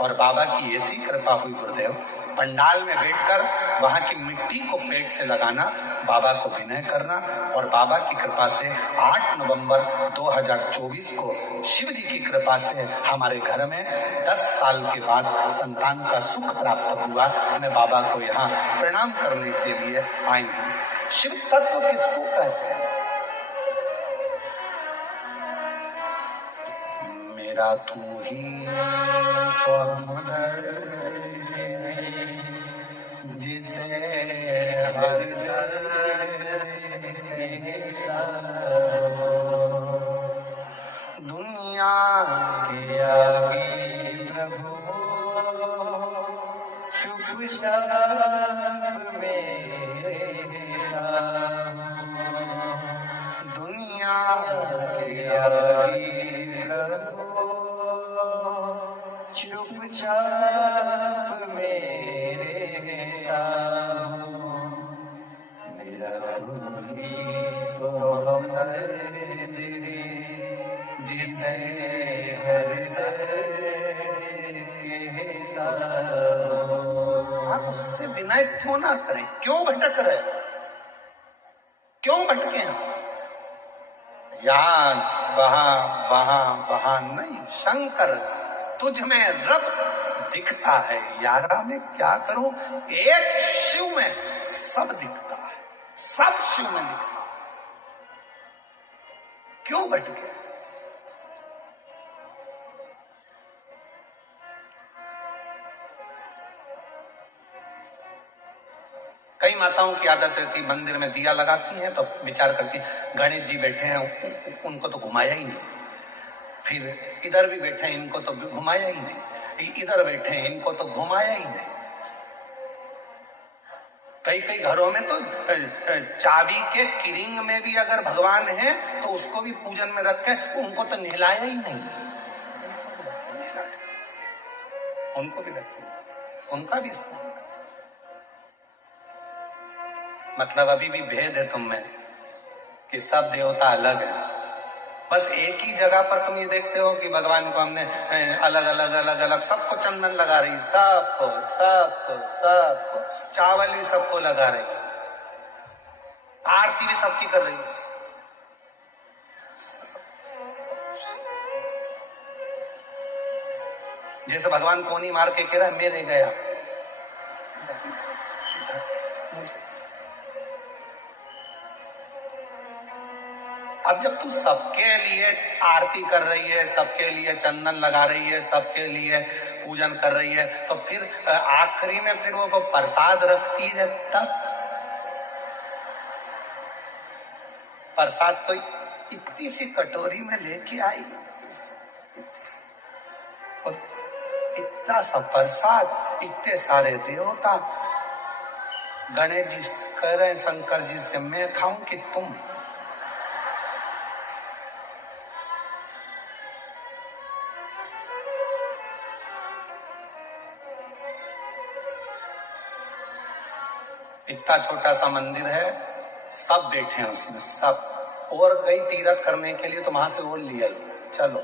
और बाबा की ऐसी कृपा हुई गुरुदेव, पंडाल में बैठकर वहां की मिट्टी को पेट से लगाना, बाबा को विनय करना, और बाबा की कृपा से 8 नवंबर 2024 को शिव जी की कृपा से हमारे घर में 10 साल के बाद संतान का सुख प्राप्त हुआ। मैं बाबा को यहाँ प्रणाम करने के लिए आई हूँ। शिव तत्व किसको कहते हैं? मेरा तू ही तो हमदर्द है, जिसे हर दर्द देता हो। दुनिया के आगे प्रभु शुभ शब्द मेरा, दुनिया के आगे चुपचाप मेरे मेरा तू ही तो हमदर्द है, जिसे हर दर्द कहता हो। आप उससे विनय क्यों ना करें? क्यों भटक रहे? क्यों भटके हैं? यहाँ वहां वहां वहां नहीं, शंकर तुझ में रब दिखता है। यारा मैं क्या करूं? एक शिव में सब दिखता है, सब शिव में दिखता है। क्यों भटके? कई माताओं की आदत है कि मंदिर में दिया लगाती हैं तो विचार करती, गणेश जी बैठे हैं, उनको तो घुमाया ही नहीं। फिर इधर भी बैठे हैं, इनको तो घुमाया ही नहीं। इधर बैठे हैं, इनको तो घुमाया ही नहीं। कई कई घरों में तो चाबी के किरिंग में भी अगर भगवान है तो उसको भी पूजन में रखे, उनको तो नहलाया ही नहीं। उनको भी रखे, उनका भी स्नान। मतलब अभी भी भेद है तुम में कि सब देवता अलग है। बस एक ही जगह पर तुम ये देखते हो कि भगवान को हमने अलग अलग अलग अलग सबको चंदन लगा रही, सबको सबको सबको, चावल भी सबको लगा रही, आरती भी सबकी कर रही। जैसे भगवान कोनी मार के कह रहा है मेरे गया। अब जब तू सबके लिए आरती कर रही है, सबके लिए चंदन लगा रही है, सबके लिए पूजन कर रही है, तो फिर आखिरी में फिर वो प्रसाद रखती है, तब प्रसाद तो इतनी सी कटोरी में लेके आई और इतना सा प्रसाद, इतने सारे देवता। गणेश जी कह रहे हैं शंकर जी से, मैं खाऊं कि तुम? इतना छोटा सा मंदिर है, सब बैठे हैं उसमें, सब। और गई तीरथ करने के लिए तो वहां से और लिया ही, चलो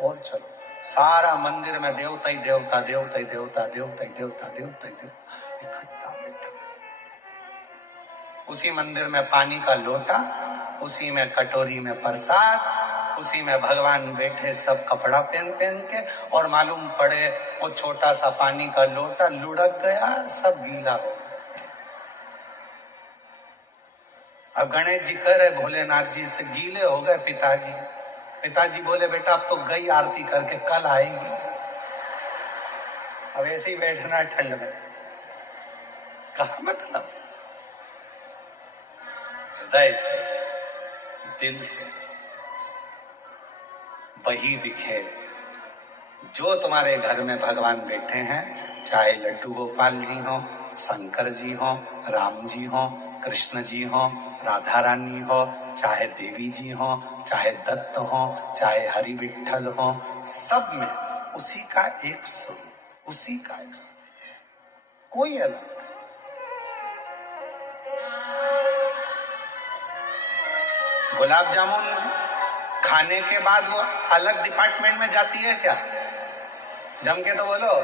और चलो। सारा मंदिर में देवता ही देवता, देवता ही देवता, देवता ही देवता, देवता ही देवता इकट्ठा बैठा। उसी मंदिर में पानी का लोटा, उसी में कटोरी में प्रसाद, उसी में भगवान बैठे सब कपड़ा पहन पहन के, और मालूम पड़े वो छोटा सा पानी का लोटा लुढ़क गया, सब गीला हो। अब गणेश जी कह रहे भोलेनाथ जी से, गीले हो गए पिताजी। पिताजी बोले बेटा अब तो गई आरती करके, कल आएगी। अब ऐसे ही बैठना ठंड में, कहा मतलब? हृदय से, दिल से वही दिखे जो तुम्हारे घर में भगवान बैठे हैं, चाहे लड्डू गोपाल जी हो, शंकर जी हो, राम जी हो, कृष्ण जी हो, राधा रानी हो, चाहे देवी जी हो, चाहे दत्त हो, चाहे हरि विठ्ठल हो, सब में उसी का एक स्वरूप, उसी का एक स्वरूप, कोई अलग नहीं। गुलाब जामुन खाने के बाद वो अलग डिपार्टमेंट में जाती है क्या? जम के तो बोलो।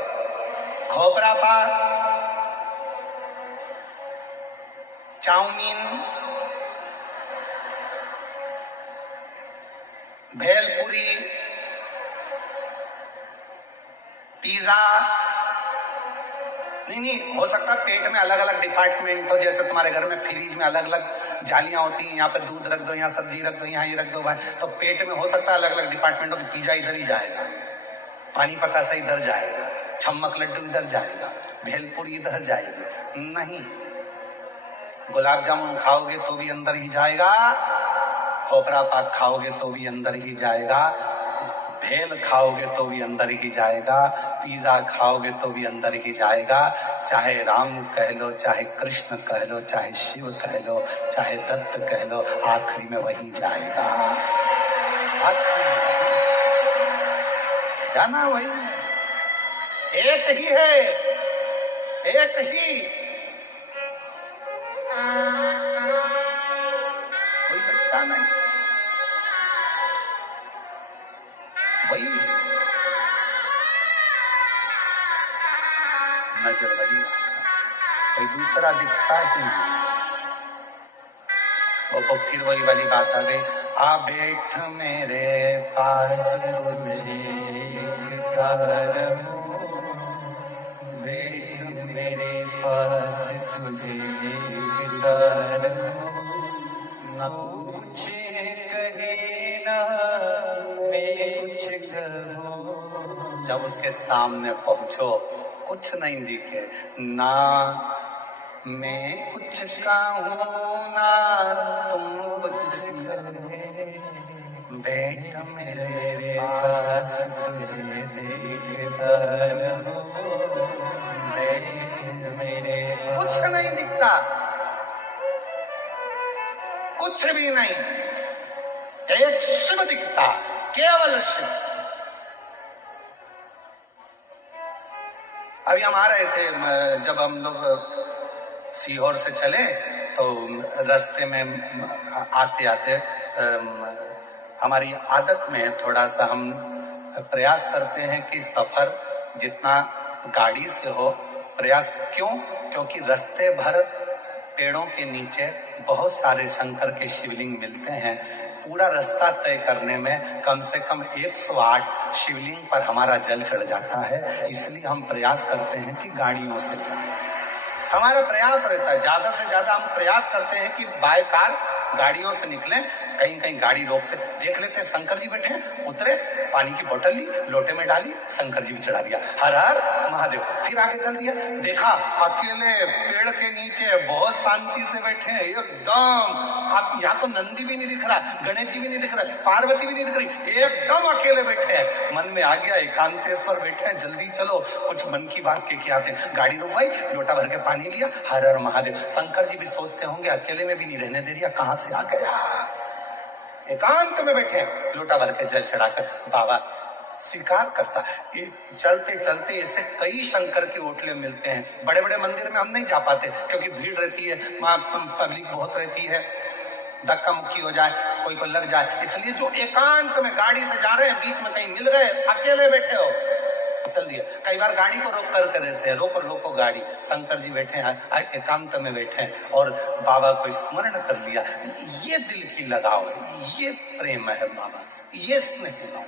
खोपरा पाक, चाउमीन, भेलपुरी, पिज्जा, नहीं हो सकता पेट में अलग अलग डिपार्टमेंट हो, जैसे तुम्हारे घर में फ्रिज में अलग अलग जालियां होती हैं, यहाँ पे दूध रख दो, यहाँ सब्जी रख दो, यहाँ ये रख दो भाई, तो पेट में हो सकता है अलग अलग डिपार्टमेंट हो कि पिज्जा इधर ही जाएगा, पानी पतासा इधर जाएगा, छम्मक लड्डू इधर जाएगा, भेलपुरी इधर जाएगी। नहीं, गुलाब जामुन खाओगे तो भी अंदर ही जाएगा, खोपरा पाक खाओगे तो भी अंदर ही जाएगा, भेल खाओगे तो भी अंदर ही जाएगा, पिज्जा खाओगे तो भी अंदर ही जाएगा। चाहे राम कह लो, चाहे कृष्ण कह लो, चाहे शिव कह लो, चाहे दत्त कह लो, आखिरी में वही जाएगा। जाना वही, एक ही है, एक ही, कोई बचता नहीं, वही नजर वही, कोई दूसरा दिखता ही नहीं। और फिर वही वाली बात आ गई, आ बैठ मेरे पास तुझे बैठ मेरे पास तुझे न पूछे कहे ना मैं कुछ कहूं। जब उसके सामने पहुंचो कुछ नहीं दिखे, ना मैं कुछ कहूं ना तुम कुछ कहे, बैठ मेरे पास तुझे देखता रहूं, बैठ मेरे पास। कुछ नहीं दिखता, कुछ भी नहीं, एक शिव दिखता, केवल शिव। अभी हम आ रहे थे, जब हम लोग सीहोर से चले तो रास्ते में आते आते हमारी आदत में थोड़ा सा हम प्रयास करते हैं कि सफर जितना गाड़ी से हो, प्रयास क्यों? क्योंकि रास्ते भर पेड़ों के नीचे बहुत सारे शंकर के शिवलिंग मिलते हैं। पूरा रास्ता तय करने में कम से कम 108 शिवलिंग पर हमारा जल चढ़ जाता है, इसलिए हम प्रयास करते हैं कि गाड़ियों से जाएं। हमारा प्रयास रहता है, ज्यादा से ज्यादा हम प्रयास करते हैं कि बाय कार गाड़ियों से निकलें, कहीं कहीं गाड़ी रोकते देख लेते हैं, शंकर जी बैठे हैं, उतरे, पानी की बोतल ली, लोटे में डाली, शंकर जी भी चढ़ा दिया, हर हर महादेव, फिर आगे चल दिया, देखा अकेले पेड़ के नीचे बहुत शांति से बैठे हैं एकदम। आप यहाँ तो नंदी भी नहीं दिख रहा, गणेश जी भी नहीं दिख रहा, पार्वती भी नहीं दिख रही, एकदम अकेले बैठे हैं। मन में आ गया एकांतेश्वर बैठे हैं, जल्दी चलो कुछ मन की बात के क्या आते हैं। गाड़ी रोक भाई, लोटा भर के पानी लिया, हर हर महादेव। शंकर जी भी सोचते होंगे अकेले में भी नहीं रहने दे दिया, कहां से आ गया। एकांत में बैठे, लोटा भर के जल चढ़ाकर बाबा स्वीकार करता। ये चलते चलते ऐसे कई शंकर के ओटले मिलते हैं। बड़े बड़े मंदिर में हम नहीं जा पाते क्योंकि भीड़ रहती है, वहां पब्लिक बहुत रहती है, धक्का मुक्की हो जाए, कोई को लग जाए, इसलिए जो एकांत में गाड़ी से जा रहे हैं, बीच में कहीं मिल गए, अकेले बैठे हो, चल दिया। कई बार गाड़ी को रोक कर देते हैं, रोको रोको गाड़ी, शंकर जी बैठे हैं, एकांत में बैठे हैं और बाबा को स्मरण कर लिया। ये दिल की लगाव है, ये प्रेम है बाबा से, ये स्नेह है,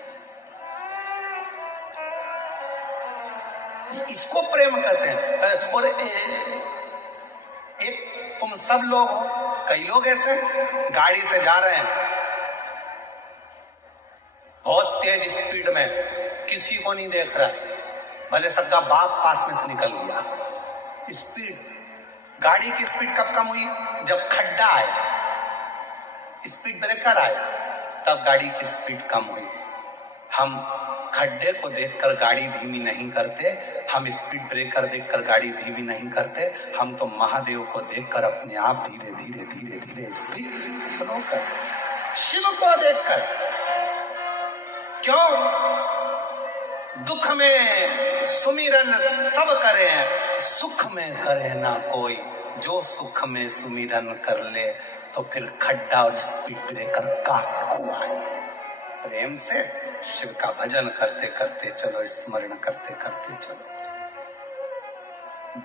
इसको प्रेम कहते हैं। और एक तुम सब लोग हो, कई लोग ऐसे गाड़ी से जा रहे हैं बहुत तेज स्पीड में, किसी को नहीं देख रहा, भले सबका बाप पास में से निकल गया। स्पीड, गाड़ी की स्पीड कब कम हुई? जब खड्डा आया, स्पीड ब्रेकर आया, तब गाड़ी की स्पीड कम हुई। हम खड्डे को देखकर गाड़ी धीमी नहीं करते, हम स्पीड ब्रेकर देखकर गाड़ी धीमी नहीं करते, हम तो महादेव को देखकर अपने आप धीरे धीरे धीरे धीरे स्पीड स्लो कर, शिव को देखकर। क्यों? दुख में सुमिरन सब करें, सुख में करे ना कोई। जो सुख में सुमिरन कर ले तो फिर खड्डा और स्पीड ब्रेकर काहे को आए। प्रेम से शिव का भजन करते करते चलो, स्मरण करते करते चलो।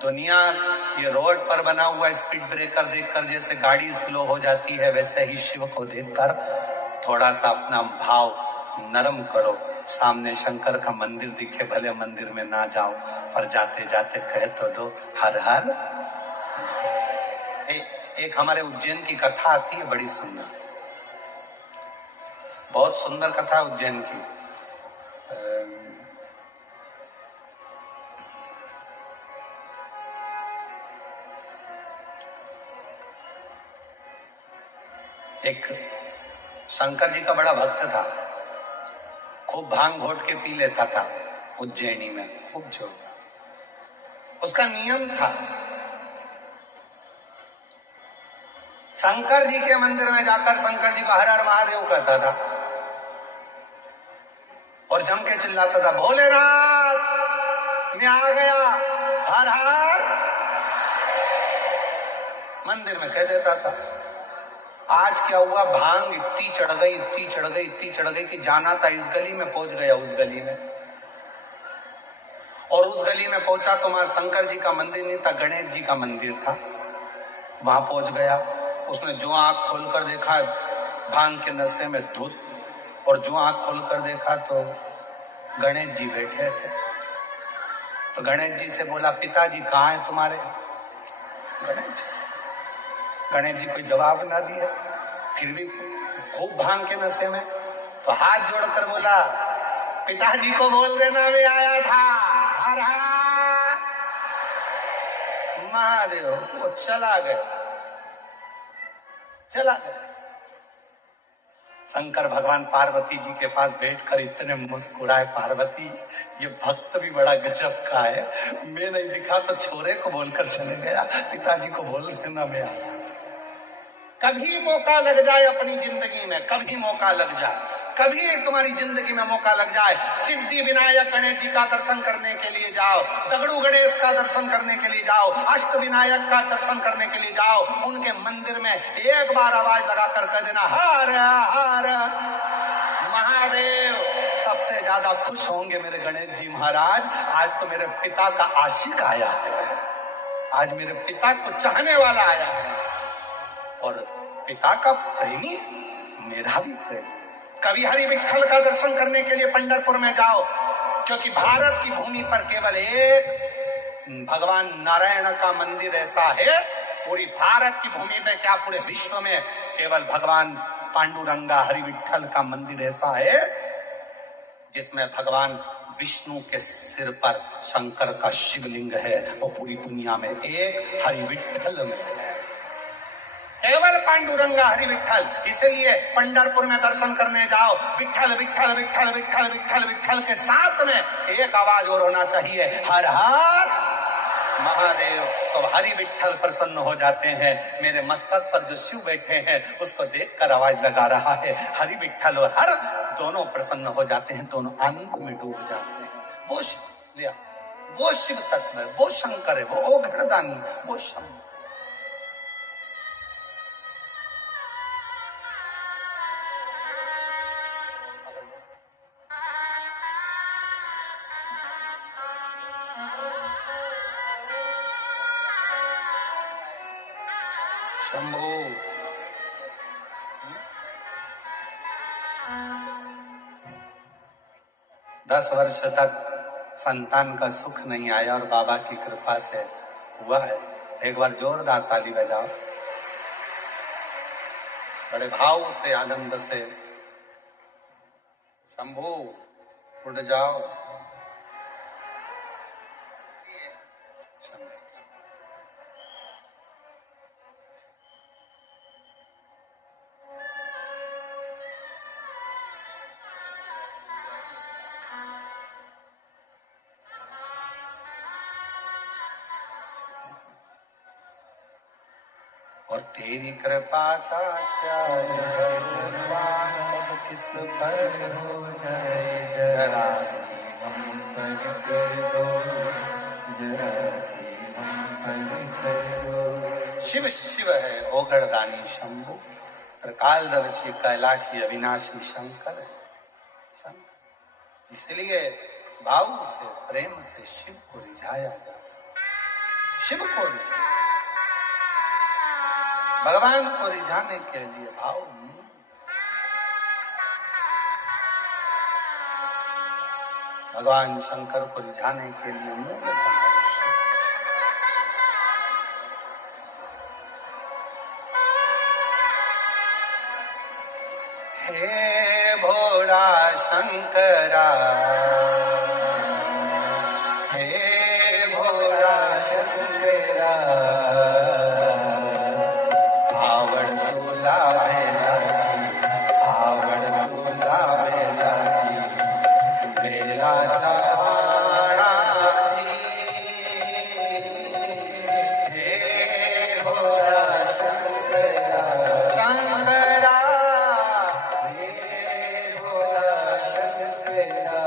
दुनिया ये रोड पर बना हुआ स्पीड ब्रेकर देखकर जैसे गाड़ी स्लो हो जाती है, वैसे ही शिव को देखकर थोड़ा सा अपना भाव नरम करो। सामने शंकर का मंदिर दिखे, भले मंदिर में ना जाओ, पर जाते जाते कह तो दो हर हर। एक हमारे उज्जैन की कथा आती है, बड़ी सुंदर, बहुत सुंदर कथा उज्जैन की। एक शंकर जी का बड़ा भक्त था, खूब भांग घोट के पी लेता था उज्जैनी में, खूब जोर। उसका नियम था, शंकर जी के मंदिर में जाकर शंकर जी को हर हर महादेव कहता था और जम के चिल्लाता था, भोलेनाथ मैं आ गया, हर हर। मंदिर में कह देता था। आज क्या हुआ, भांग इतनी चढ़ गई, इतनी चढ़ गई, इतनी चढ़ गई कि जाना था इस गली में, पहुंच गया उस गली में। और उस गली में पहुंचा तो वहां शंकर जी का मंदिर नहीं था, गणेश जी का मंदिर था। वहां पहुंच गया, उसने जो आंख खोलकर देखा भांग के नशे में धुत, और जो आंख खोलकर देखा तो गणेश जी बैठे थे। तो गणेश जी से बोला, पिताजी कहाँ है तुम्हारे? गणेश जी कोई जवाब ना दिया, फिर भी खूब भांग के नशे में। तो हाथ जोड़कर बोला, पिताजी को बोल देना मैं आया था, हर हर महादेव। वो चला गया। शंकर भगवान पार्वती जी के पास बैठकर इतने मुस्कुराए, पार्वती ये भक्त भी बड़ा गजब का है, मैं नहीं दिखा तो छोरे को बोलकर चले गया, पिताजी को बोल देना मैं आया। कभी मौका लग जाए अपनी जिंदगी में, कभी मौका लग जाए, कभी तुम्हारी जिंदगी में मौका लग जाए, सिद्धि विनायक गणेश जी का दर्शन करने के लिए जाओ, दगड़ू गणेश का दर्शन करने के लिए जाओ, अष्ट विनायक का दर्शन करने के लिए जाओ, उनके मंदिर में एक बार आवाज लगाकर कह देना हर हर महादेव। सबसे ज्यादा खुश होंगे मेरे गणेश जी महाराज, आज तो मेरे पिता का आशिक आया है, आज मेरे पिता को चाहने वाला आया है, और पिता का प्रेमी मेरा भी प्रेमी। कभी हरि विठ्ठल का दर्शन करने के लिए पंढरपुर में जाओ, क्योंकि भारत की भूमि पर केवल एक भगवान नारायण का मंदिर ऐसा है, पूरी भारत की भूमि में क्या पूरे विश्व में केवल भगवान पांडुरंगा हरि विठ्ठल का मंदिर ऐसा है जिसमें भगवान विष्णु के सिर पर शंकर का शिवलिंग है, वो पूरी दुनिया में एक हरि विठ्ठल में है, केवल पांडुरंगा हरि विठ्ठल। इसलिए पंढरपुर में दर्शन करने जाओ, विठ्ठल विठ्ठल विठ्ठल विठ्ठल विठ्ठल विठ्ठल के साथ में एक आवाज और होना चाहिए, हर हर महादेव। तो हरि विठ्ठल प्रसन्न हो जाते हैं। मेरे मस्तक पर जो शिव बैठे हैं उसको देखकर आवाज लगा रहा है, हरि विठ्ठल और हर दोनों प्रसन्न हो जाते हैं, दोनों आनंद में डूब जाते हैं। वो शिव, वो शिव तत्व है, वो शंकर है, वो घड़दानी, वो शंकर। शंभू 10 वर्ष तक संतान का सुख नहीं आया और बाबा की कृपा से हुआ है। एक बार जोरदार ताली बजाओ, बड़े भाव से आनंद से। शंभू उठ जाओ, और तेरी कृपा का क्या है विश्वास, सब किस पर हो जाए, जरा सी हम पर कर दो, जरा सी हम पर कर दो। शिव शिव है ओगड़दानी शंभु, त्रिकालदर्शी कैलाशी अविनाशी शंकर है शंकर। इसलिए भाव से प्रेम से शिव को रिझाया जा सकता, शिव को रिझाया, भगवान को रिझाने के लिए भाव भगवान शंकर को रिझाने के लिए मूल हे भोला शंकरा, हे भोला शंकरा, आवड़ दूला बेलासी, आवड़ दूला बेलासी, बेला सहारा सी, हे भोला शंकरा शंकरा, हे भोला शंकरा।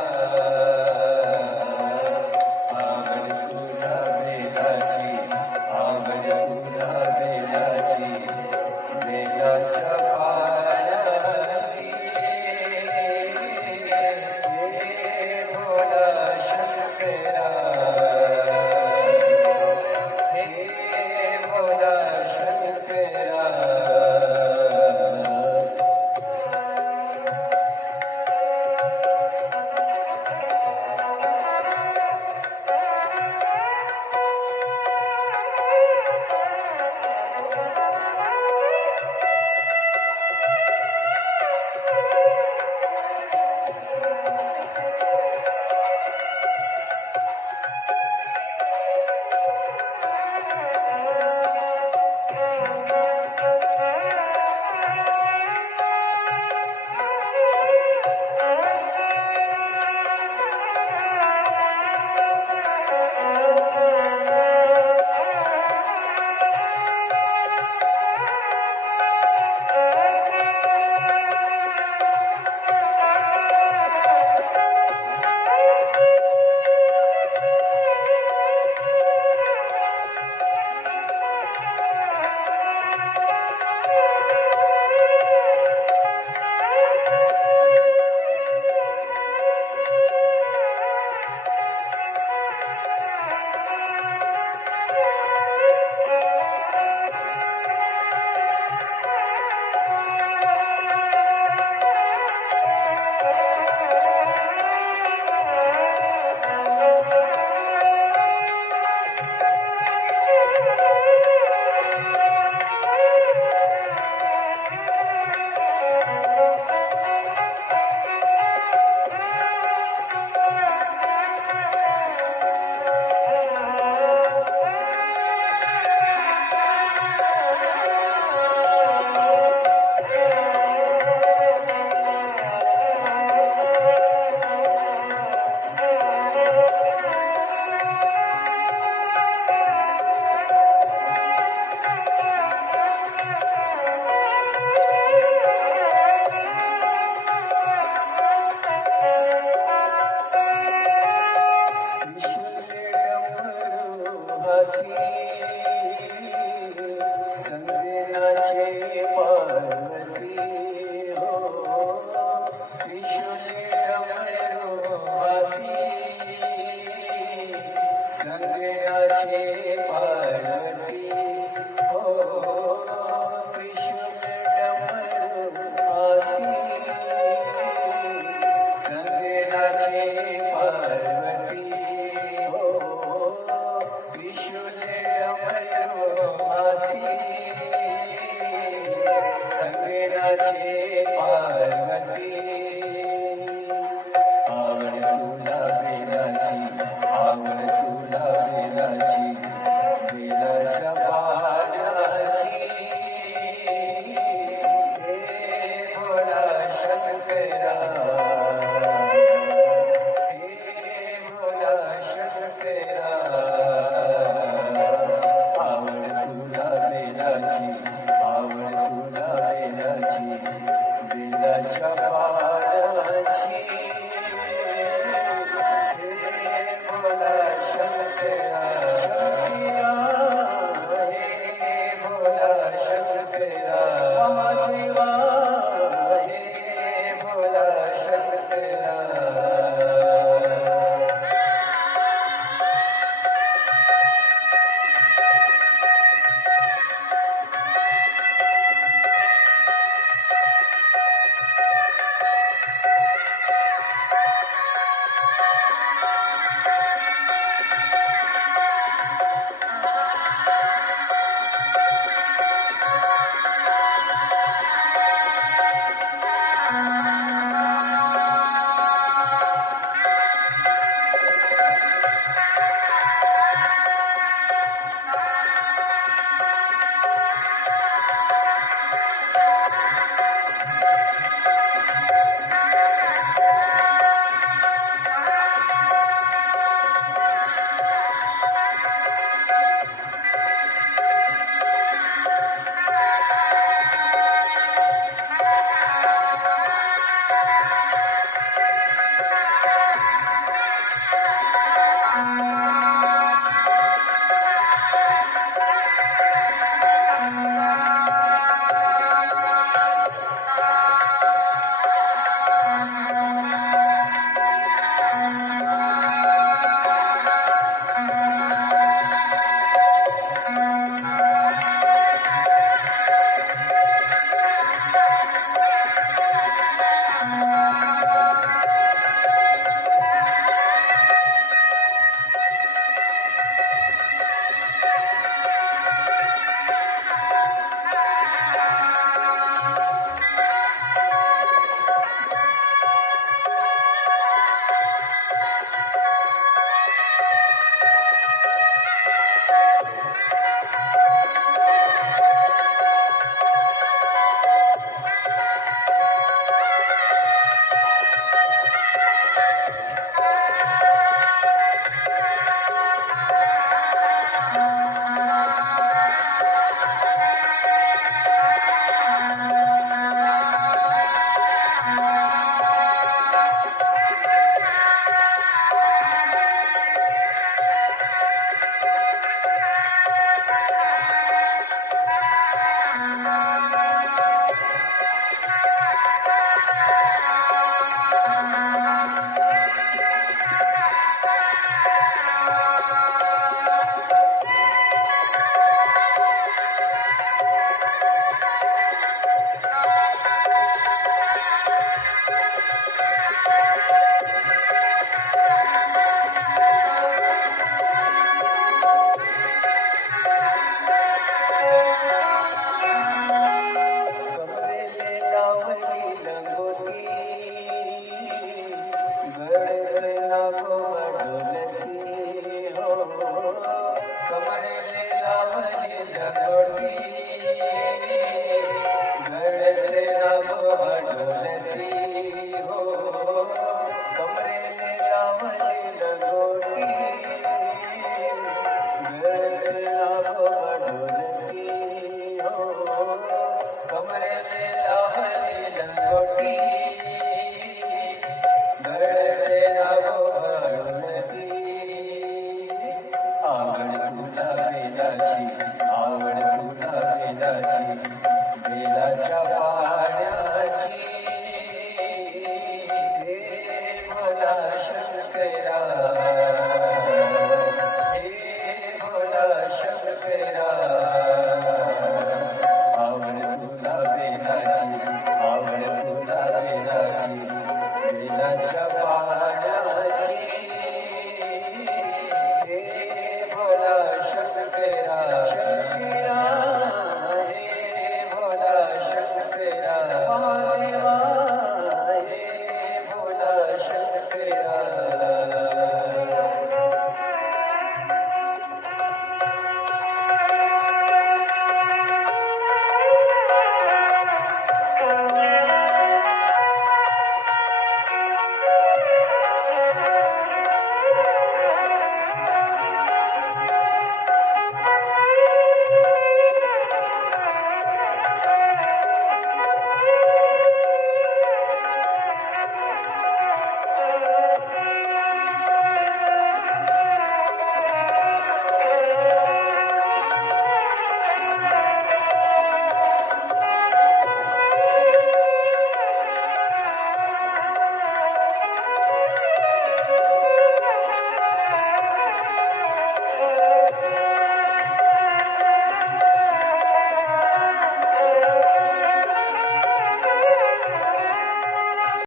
लचपाची हे भोला शंकरा शंकरा हे भोला शंकरा महादेवा हे भोला शंकरा